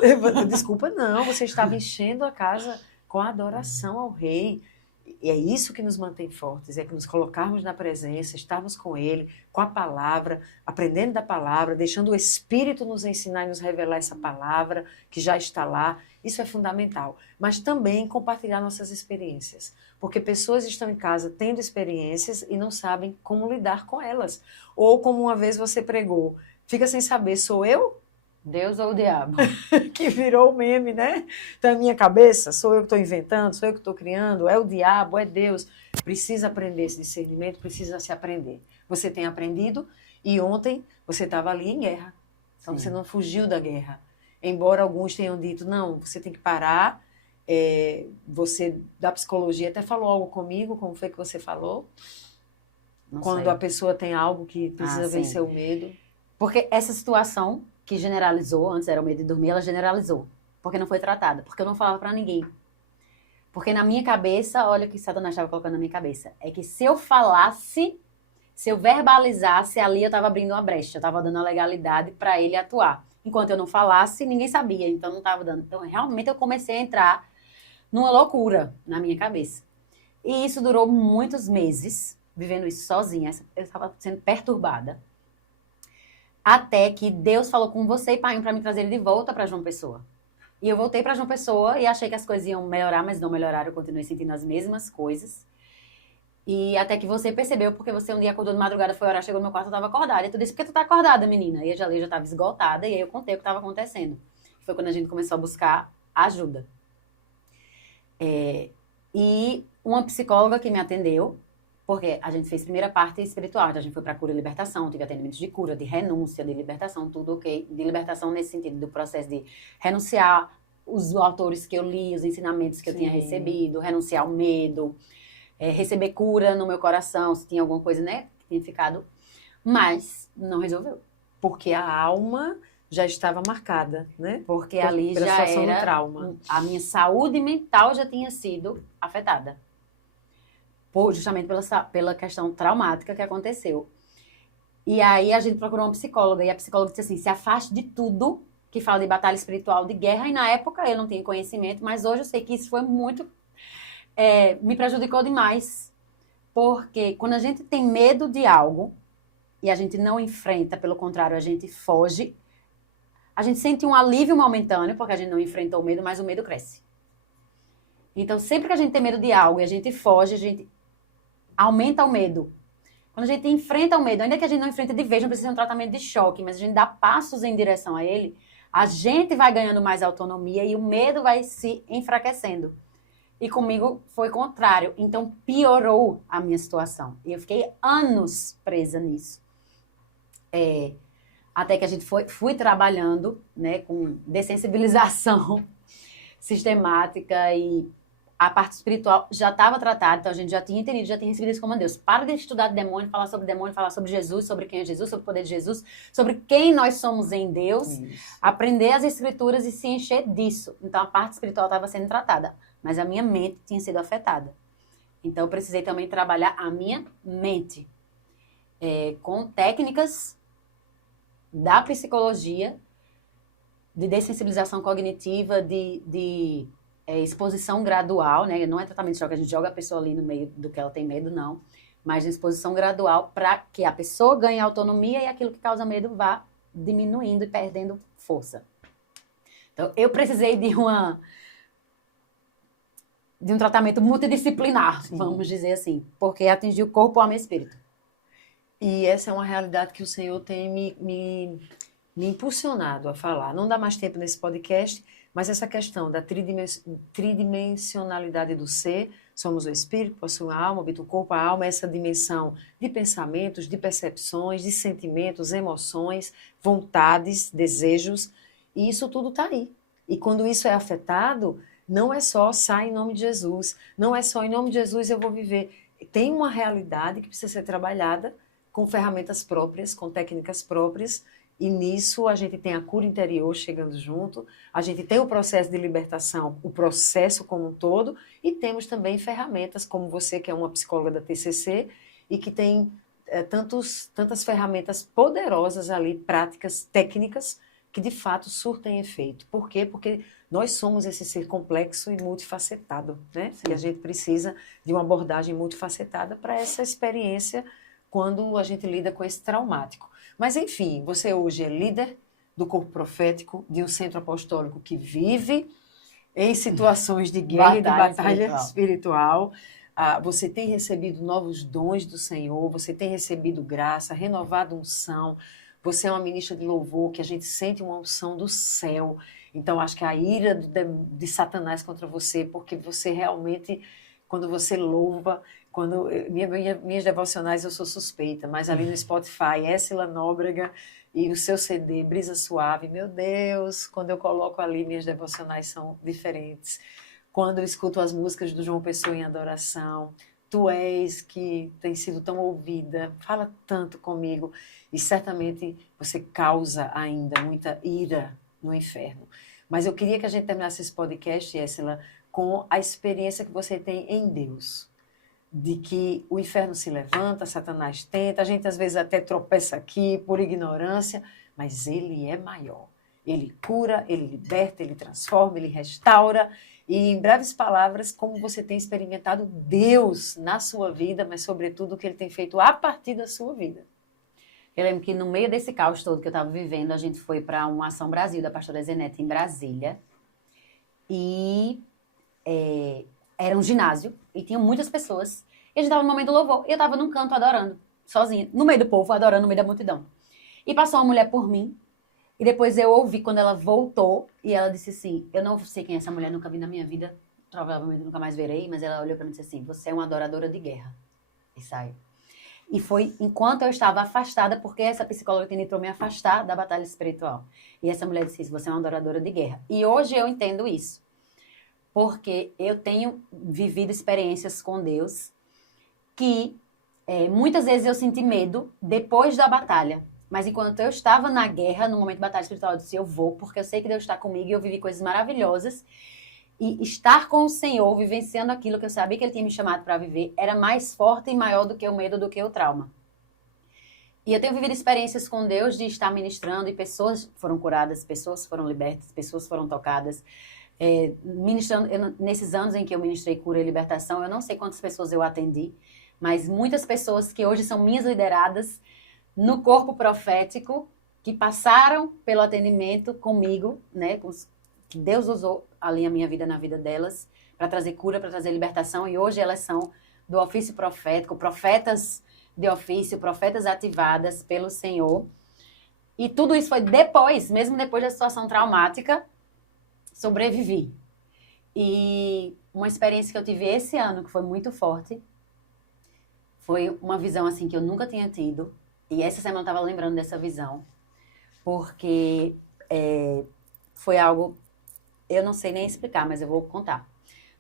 Desculpa, não. Você estava enchendo a casa com a adoração ao rei. é isso que nos mantém fortes, é que nos colocarmos na presença, estarmos com Ele, com a palavra, aprendendo da palavra, deixando o Espírito nos ensinar e nos revelar essa palavra que já está lá. Isso é fundamental. Mas também compartilhar nossas experiências. Porque pessoas estão em casa tendo experiências e não sabem como lidar com elas. Ou como uma vez você pregou, fica sem saber, sou eu? Deus ou o diabo? Que virou o meme, né? Então, a minha cabeça, sou eu que estou inventando, sou eu que estou criando, é o diabo, é Deus. Precisa aprender esse discernimento, precisa se aprender. Você tem aprendido e ontem você estava ali em guerra. Então, você não fugiu da guerra. Embora alguns tenham dito, não, você tem que parar. Você, da psicologia, até falou algo comigo, como foi que você falou? Não Quando sei. a pessoa tem algo que precisa vencer o medo. Porque essa situação que generalizou, antes era o medo de dormir, ela generalizou. Porque não foi tratada. Porque eu não falava pra ninguém. Porque na minha cabeça, olha o que Satanás estava colocando na minha cabeça. É que se eu falasse, se eu verbalizasse, ali eu estava abrindo uma brecha. Eu estava dando a legalidade para ele atuar. Enquanto eu não falasse, ninguém sabia. Então não estava dando. Então realmente eu comecei a entrar numa loucura na minha cabeça. E isso durou muitos meses, vivendo isso sozinha. Eu estava sendo perturbada. Até que Deus falou com você e pai para me trazer ele de volta para João Pessoa. E eu voltei para João Pessoa e achei que as coisas iam melhorar, mas não melhoraram. Eu continuei sentindo as mesmas coisas. E até que você percebeu, porque você um dia acordou de madrugada, foi orar, chegou no meu quarto, eu estava acordada. E tu disse, por que tu tá acordada, menina? E a Jaleia já estava esgotada, e aí eu contei o que estava acontecendo. Foi quando a gente começou a buscar ajuda. E uma psicóloga que me atendeu, porque a gente fez primeira parte espiritual, então a gente foi para cura e libertação, tive atendimentos de cura, de renúncia, de libertação, tudo ok. De libertação nesse sentido, do processo de renunciar os autores que eu li, os ensinamentos que eu tinha recebido, renunciar ao medo, receber cura no meu coração, se tinha alguma coisa, né, que tinha ficado, mas não resolveu. Porque a alma já estava marcada, né? Porque ali já era, trauma. A minha saúde mental já tinha sido afetada. Justamente pela questão traumática que aconteceu. E aí a gente procurou uma psicóloga, e a psicóloga disse assim, se afaste de tudo que fala de batalha espiritual, de guerra, e na época eu não tinha conhecimento, mas hoje eu sei que isso foi muito... me prejudicou demais, porque quando a gente tem medo de algo, e a gente não enfrenta, pelo contrário, a gente foge, a gente sente um alívio momentâneo, porque a gente não enfrentou o medo, mas o medo cresce. Então, sempre que a gente tem medo de algo e a gente foge, a gente aumenta o medo. Quando a gente enfrenta o medo, ainda que a gente não enfrente de vez, não precisa de um tratamento de choque, mas a gente dá passos em direção a ele, a gente vai ganhando mais autonomia e o medo vai se enfraquecendo. E comigo foi contrário. Então, piorou a minha situação. E eu fiquei anos presa nisso. Até que a gente fui trabalhando, né, com dessensibilização sistemática e a parte espiritual já estava tratada, então a gente já tinha entendido, já tinha recebido isso como Deus. Para de estudar demônio, falar sobre Jesus, sobre quem é Jesus, sobre o poder de Jesus, sobre quem nós somos em Deus, aprender as escrituras e se encher disso. Então a parte espiritual estava sendo tratada, mas a minha mente tinha sido afetada. Então eu precisei também trabalhar a minha mente com técnicas da psicologia, de dessensibilização cognitiva, de exposição gradual, né? Não é tratamento de choque, a gente joga a pessoa ali no meio do que ela tem medo, não. Mas de exposição gradual para que a pessoa ganhe autonomia e aquilo que causa medo vá diminuindo e perdendo força. Então, eu precisei de um tratamento multidisciplinar, vamos dizer assim, porque atingiu o corpo, alma e espírito. E essa é uma realidade que o Senhor tem me impulsionado a falar. Não dá mais tempo nesse podcast, mas essa questão da tridimensionalidade do ser, somos o espírito, possui a alma, habita o corpo, a alma, essa dimensão de pensamentos, de percepções, de sentimentos, emoções, vontades, desejos, e isso tudo está aí. E quando isso é afetado, não é só sai em nome de Jesus, não é só em nome de Jesus eu vou viver. Tem uma realidade que precisa ser trabalhada com ferramentas próprias, com técnicas próprias, e nisso a gente tem a cura interior chegando junto, a gente tem o processo de libertação, o processo como um todo, e temos também ferramentas, como você que é uma psicóloga da TCC, e que tem tantas ferramentas poderosas ali, práticas, técnicas, que de fato surtem efeito. Por quê? Porque nós somos esse ser complexo e multifacetado, né? Sim. E a gente precisa de uma abordagem multifacetada para essa experiência quando a gente lida com esse traumático. Mas, enfim, você hoje é líder do corpo profético de um centro apostólico que vive em situações de guerra e de batalha espiritual. Você tem recebido novos dons do Senhor, você tem recebido graça, renovado unção. Você é uma ministra de louvor, que a gente sente uma unção do céu. Então, acho que a ira de Satanás contra você, porque você realmente, quando você louva, minhas devocionais eu sou suspeita, mas ali no Spotify, Éssila Nóbrega e o seu CD, Brisa Suave, meu Deus, quando eu coloco ali, minhas devocionais são diferentes. Quando eu escuto as músicas do João Pessoa em adoração, Tu És, que tem sido tão ouvida, fala tanto comigo, e certamente você causa ainda muita ira no inferno. Mas eu queria que a gente terminasse esse podcast, Éssila, com a experiência que você tem em Deus. De que o inferno se levanta, Satanás tenta, a gente às vezes até tropeça aqui por ignorância, mas ele é maior. Ele cura, ele liberta, ele transforma, ele restaura. E, em breves palavras, como você tem experimentado Deus na sua vida, mas, sobretudo, o que ele tem feito a partir da sua vida. Eu lembro que no meio desse caos todo que eu estava vivendo, a gente foi para uma Ação Brasil da pastora Zenete em Brasília. E era um ginásio e tinha muitas pessoas. E a gente estava no momento do louvor. E eu estava num canto adorando, sozinha, no meio do povo, adorando no meio da multidão. E passou uma mulher por mim. E depois eu ouvi quando ela voltou e ela disse assim, eu não sei quem é essa mulher, nunca vi na minha vida, provavelmente nunca mais verei, mas ela olhou para mim e disse assim, você é uma adoradora de guerra. E saiu. E foi enquanto eu estava afastada, porque essa psicóloga tentou me afastar da batalha espiritual. E essa mulher disse, você é uma adoradora de guerra. E hoje eu entendo isso. Porque eu tenho vivido experiências com Deus que muitas vezes eu senti medo depois da batalha. Mas enquanto eu estava na guerra, no momento de batalha espiritual, eu disse, eu vou, porque eu sei que Deus está comigo e eu vivi coisas maravilhosas. E estar com o Senhor, vivenciando aquilo que eu sabia que Ele tinha me chamado para viver, era mais forte e maior do que o medo, do que o trauma. E eu tenho vivido experiências com Deus de estar ministrando e pessoas foram curadas, pessoas foram libertas, pessoas foram tocadas. Ministrando, nesses anos em que eu ministrei cura e libertação, eu não sei quantas pessoas eu atendi, mas muitas pessoas que hoje são minhas lideradas no corpo profético, que passaram pelo atendimento comigo, né, que Deus usou ali a minha vida na vida delas, para trazer cura, para trazer libertação, e hoje elas são do ofício profético, profetas de ofício, profetas ativadas pelo Senhor. E tudo isso foi depois, mesmo depois da situação traumática, sobrevivi. E uma experiência que eu tive esse ano, que foi muito forte, foi uma visão assim que eu nunca tinha tido. E essa semana eu estava lembrando dessa visão, porque foi algo, eu não sei nem explicar, mas eu vou contar.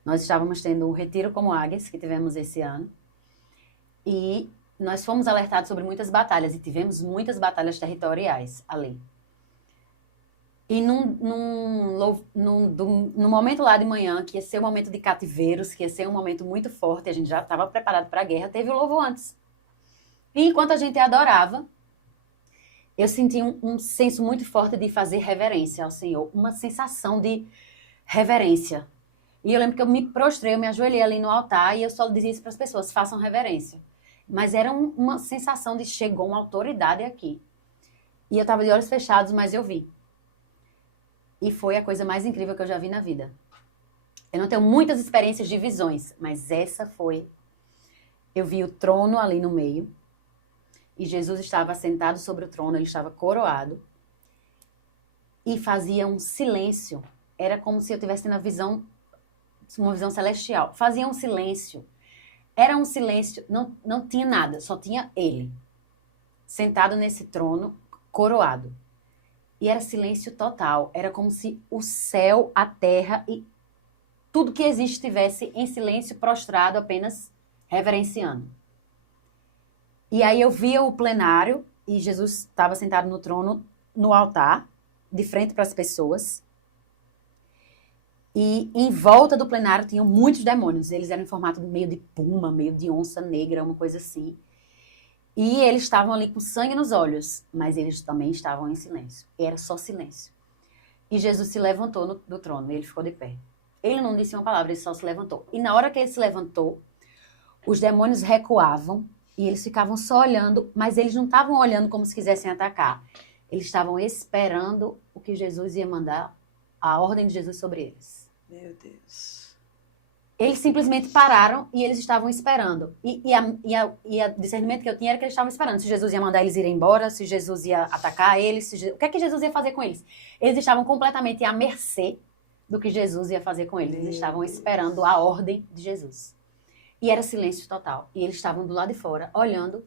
Nós estávamos tendo um retiro como Águias, que tivemos esse ano, e nós fomos alertados sobre muitas batalhas, e tivemos muitas batalhas territoriais ali. E no momento lá de manhã, que ia ser um momento de cativeiros, que ia ser um momento muito forte, a gente já estava preparado para a guerra, teve o louvor antes. E enquanto a gente adorava, eu senti um senso muito forte de fazer reverência ao Senhor, uma sensação de reverência. E eu lembro que eu me prostrei, eu me ajoelhei ali no altar e eu só dizia isso para as pessoas, façam reverência. Mas era uma sensação de chegou uma autoridade aqui. E eu estava de olhos fechados, mas eu vi. E foi a coisa mais incrível que eu já vi na vida. Eu não tenho muitas experiências de visões, mas essa foi. Eu vi o trono ali no meio. E Jesus estava sentado sobre o trono, ele estava coroado. E fazia um silêncio. Era como se eu tivesse uma visão celestial. Fazia um silêncio. Era um silêncio, não tinha nada, só tinha ele. Sentado nesse trono, coroado. E era silêncio total. Era como se o céu, a terra e tudo que existe estivesse em silêncio, prostrado, apenas reverenciando. E aí eu via o plenário e Jesus estava sentado no trono, no altar, de frente para as pessoas. E em volta do plenário tinham muitos demônios. Eles eram em formato meio de puma, meio de onça negra, uma coisa assim. E eles estavam ali com sangue nos olhos, mas eles também estavam em silêncio. Era só silêncio. E Jesus se levantou do trono, e ele ficou de pé. Ele não disse uma palavra, ele só se levantou. E na hora que ele se levantou, os demônios recuavam e eles ficavam só olhando, mas eles não estavam olhando como se quisessem atacar. Eles estavam esperando o que Jesus ia mandar, a ordem de Jesus sobre eles. Meu Deus. Eles simplesmente pararam e eles estavam esperando. E a discernimento que eu tinha era que eles estavam esperando se Jesus ia mandar eles irem embora, se Jesus ia atacar eles, o que é que Jesus ia fazer com eles. Eles estavam completamente à mercê do que Jesus ia fazer com eles. Eles estavam esperando a ordem de Jesus. E era silêncio total. E eles estavam do lado de fora, olhando.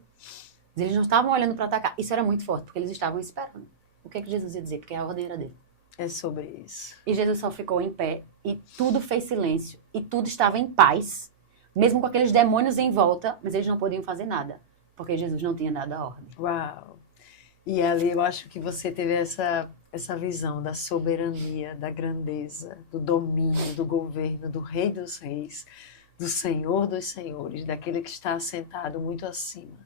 Eles não estavam olhando para atacar. Isso era muito forte, porque eles estavam esperando. O que é que Jesus ia dizer? Porque a ordem era dele. É sobre isso. E Jesus só ficou em pé e tudo fez silêncio. E tudo estava em paz, mesmo com aqueles demônios em volta, mas eles não podiam fazer nada, porque Jesus não tinha dado a ordem. Uau! E ali eu acho que você teve essa visão da soberania, da grandeza, do domínio, do governo, do Rei dos Reis, do Senhor dos Senhores, daquele que está assentado muito acima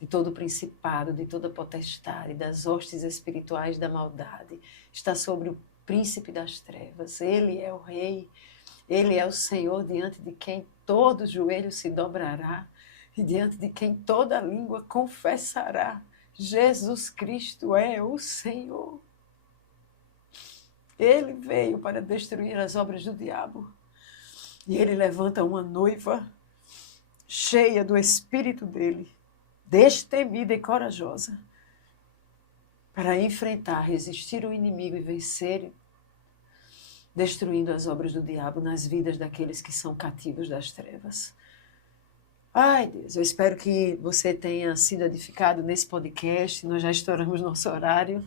de todo o principado, de toda potestade, das hostes espirituais da maldade. Está sobre o príncipe das trevas. Ele é o Rei, ele é o Senhor diante de quem todo joelho se dobrará e diante de quem toda língua confessará. Jesus Cristo é o Senhor. Ele veio para destruir as obras do diabo. E ele levanta uma noiva cheia do Espírito dele, destemida e corajosa, para enfrentar, resistir o inimigo e vencer, destruindo as obras do diabo nas vidas daqueles que são cativos das trevas. Ai, Deus, eu espero que você tenha sido edificado nesse podcast. Nós já estouramos nosso horário,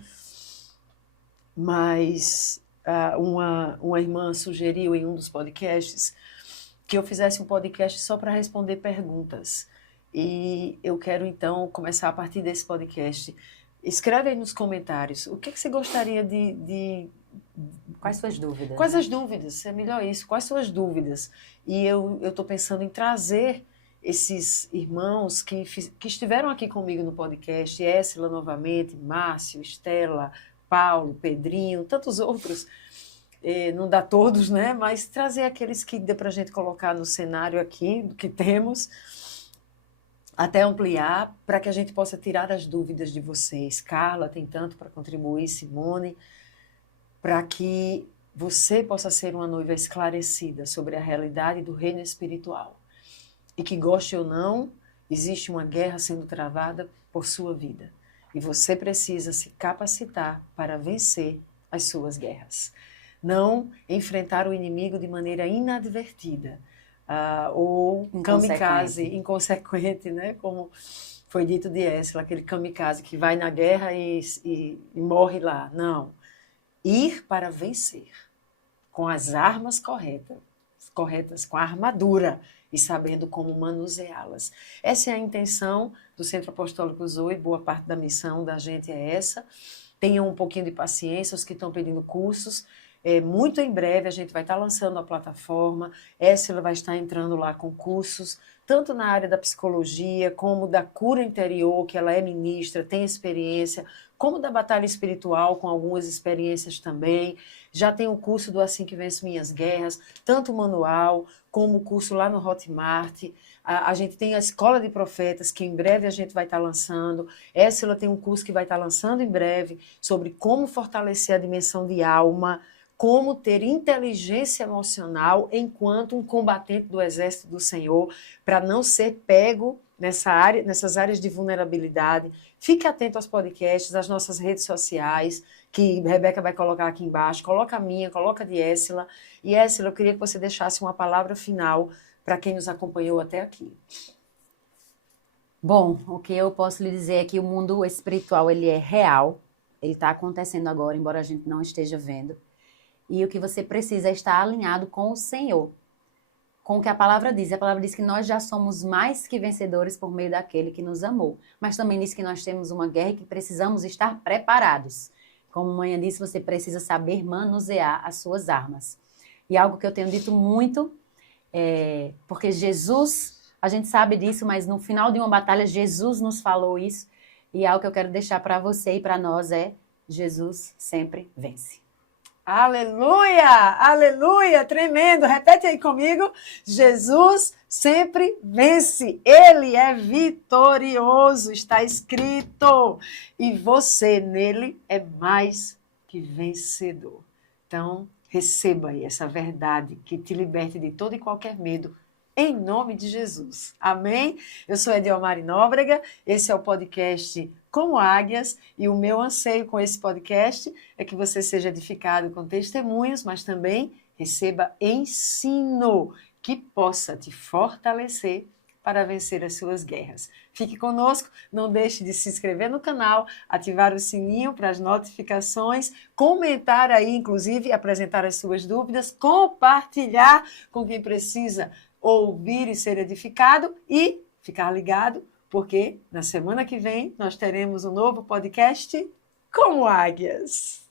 mas uma irmã sugeriu em um dos podcasts que eu fizesse um podcast só para responder perguntas. E eu quero, então, começar a partir desse podcast. Escreve aí nos comentários o que você gostaria de... Quais suas dúvidas? Quais as dúvidas? É melhor isso. Quais suas dúvidas? E eu estou pensando em trazer esses irmãos que estiveram aqui comigo no podcast, Éssila novamente, Márcio, Estela, Paulo, Pedrinho, tantos outros, não dá todos, né? Mas trazer aqueles que dê para a gente colocar no cenário aqui, do que temos, até ampliar, para que a gente possa tirar as dúvidas de vocês. Carla tem tanto para contribuir, Simone, para que você possa ser uma noiva esclarecida sobre a realidade do reino espiritual. E que goste ou não, existe uma guerra sendo travada por sua vida. E você precisa se capacitar para vencer as suas guerras. Não enfrentar o inimigo de maneira inadvertida, ou kamikaze, inconsequente, né? Como foi dito de Éssila, aquele kamikaze que vai na guerra e morre lá. Não. Ir para vencer, com as armas corretas, com a armadura, e sabendo como manuseá-las. Essa é a intenção do Centro Apostólico Zoe, boa parte da missão da gente é essa. Tenham um pouquinho de paciência, os que estão pedindo cursos. Muito em breve a gente vai estar lançando a plataforma, Éssila vai estar entrando lá com cursos, tanto na área da psicologia, como da cura interior, que ela é ministra, tem experiência, como da batalha espiritual, com algumas experiências também. Já tem o curso do Assim que Venço Minhas Guerras, tanto o manual, como o curso lá no Hotmart. A gente tem a Escola de Profetas, que em breve a gente vai estar lançando. Éssila tem um curso que vai estar lançando em breve, sobre como fortalecer a dimensão de alma, como ter inteligência emocional enquanto um combatente do exército do Senhor, para não ser pego nessas áreas de vulnerabilidade. Fique atento aos podcasts, às nossas redes sociais, que Rebeca vai colocar aqui embaixo. Coloca a minha, coloca a de Éssila. E Éssila, eu queria que você deixasse uma palavra final para quem nos acompanhou até aqui. Bom, o que eu posso lhe dizer é que o mundo espiritual ele é real, ele está acontecendo agora, embora a gente não esteja vendo. E o que você precisa é estar alinhado com o Senhor, com o que a palavra diz. A palavra diz que nós já somos mais que vencedores por meio daquele que nos amou. Mas também diz que nós temos uma guerra e que precisamos estar preparados. Como a manhã disse, você precisa saber manusear as suas armas. E algo que eu tenho dito muito, porque Jesus, A gente sabe disso, mas no final de uma batalha, Jesus nos falou isso. E algo que eu quero deixar para você e para nós é: Jesus sempre vence. Aleluia! Aleluia! Tremendo! Repete aí comigo. Jesus sempre vence. Ele é vitorioso. Está escrito. E você nele é mais que vencedor. Então, receba aí essa verdade que te liberte de todo e qualquer medo, em nome de Jesus. Amém? Eu sou Ediomari Nóbrega, esse é o podcast Como Águias, e o meu anseio com esse podcast é que você seja edificado com testemunhos, mas também receba ensino que possa te fortalecer para vencer as suas guerras. Fique conosco, não deixe de se inscrever no canal, ativar o sininho para as notificações, comentar aí, inclusive, apresentar as suas dúvidas, compartilhar com quem precisa ouvir e ser edificado e ficar ligado, porque na semana que vem nós teremos um novo podcast Como Águias.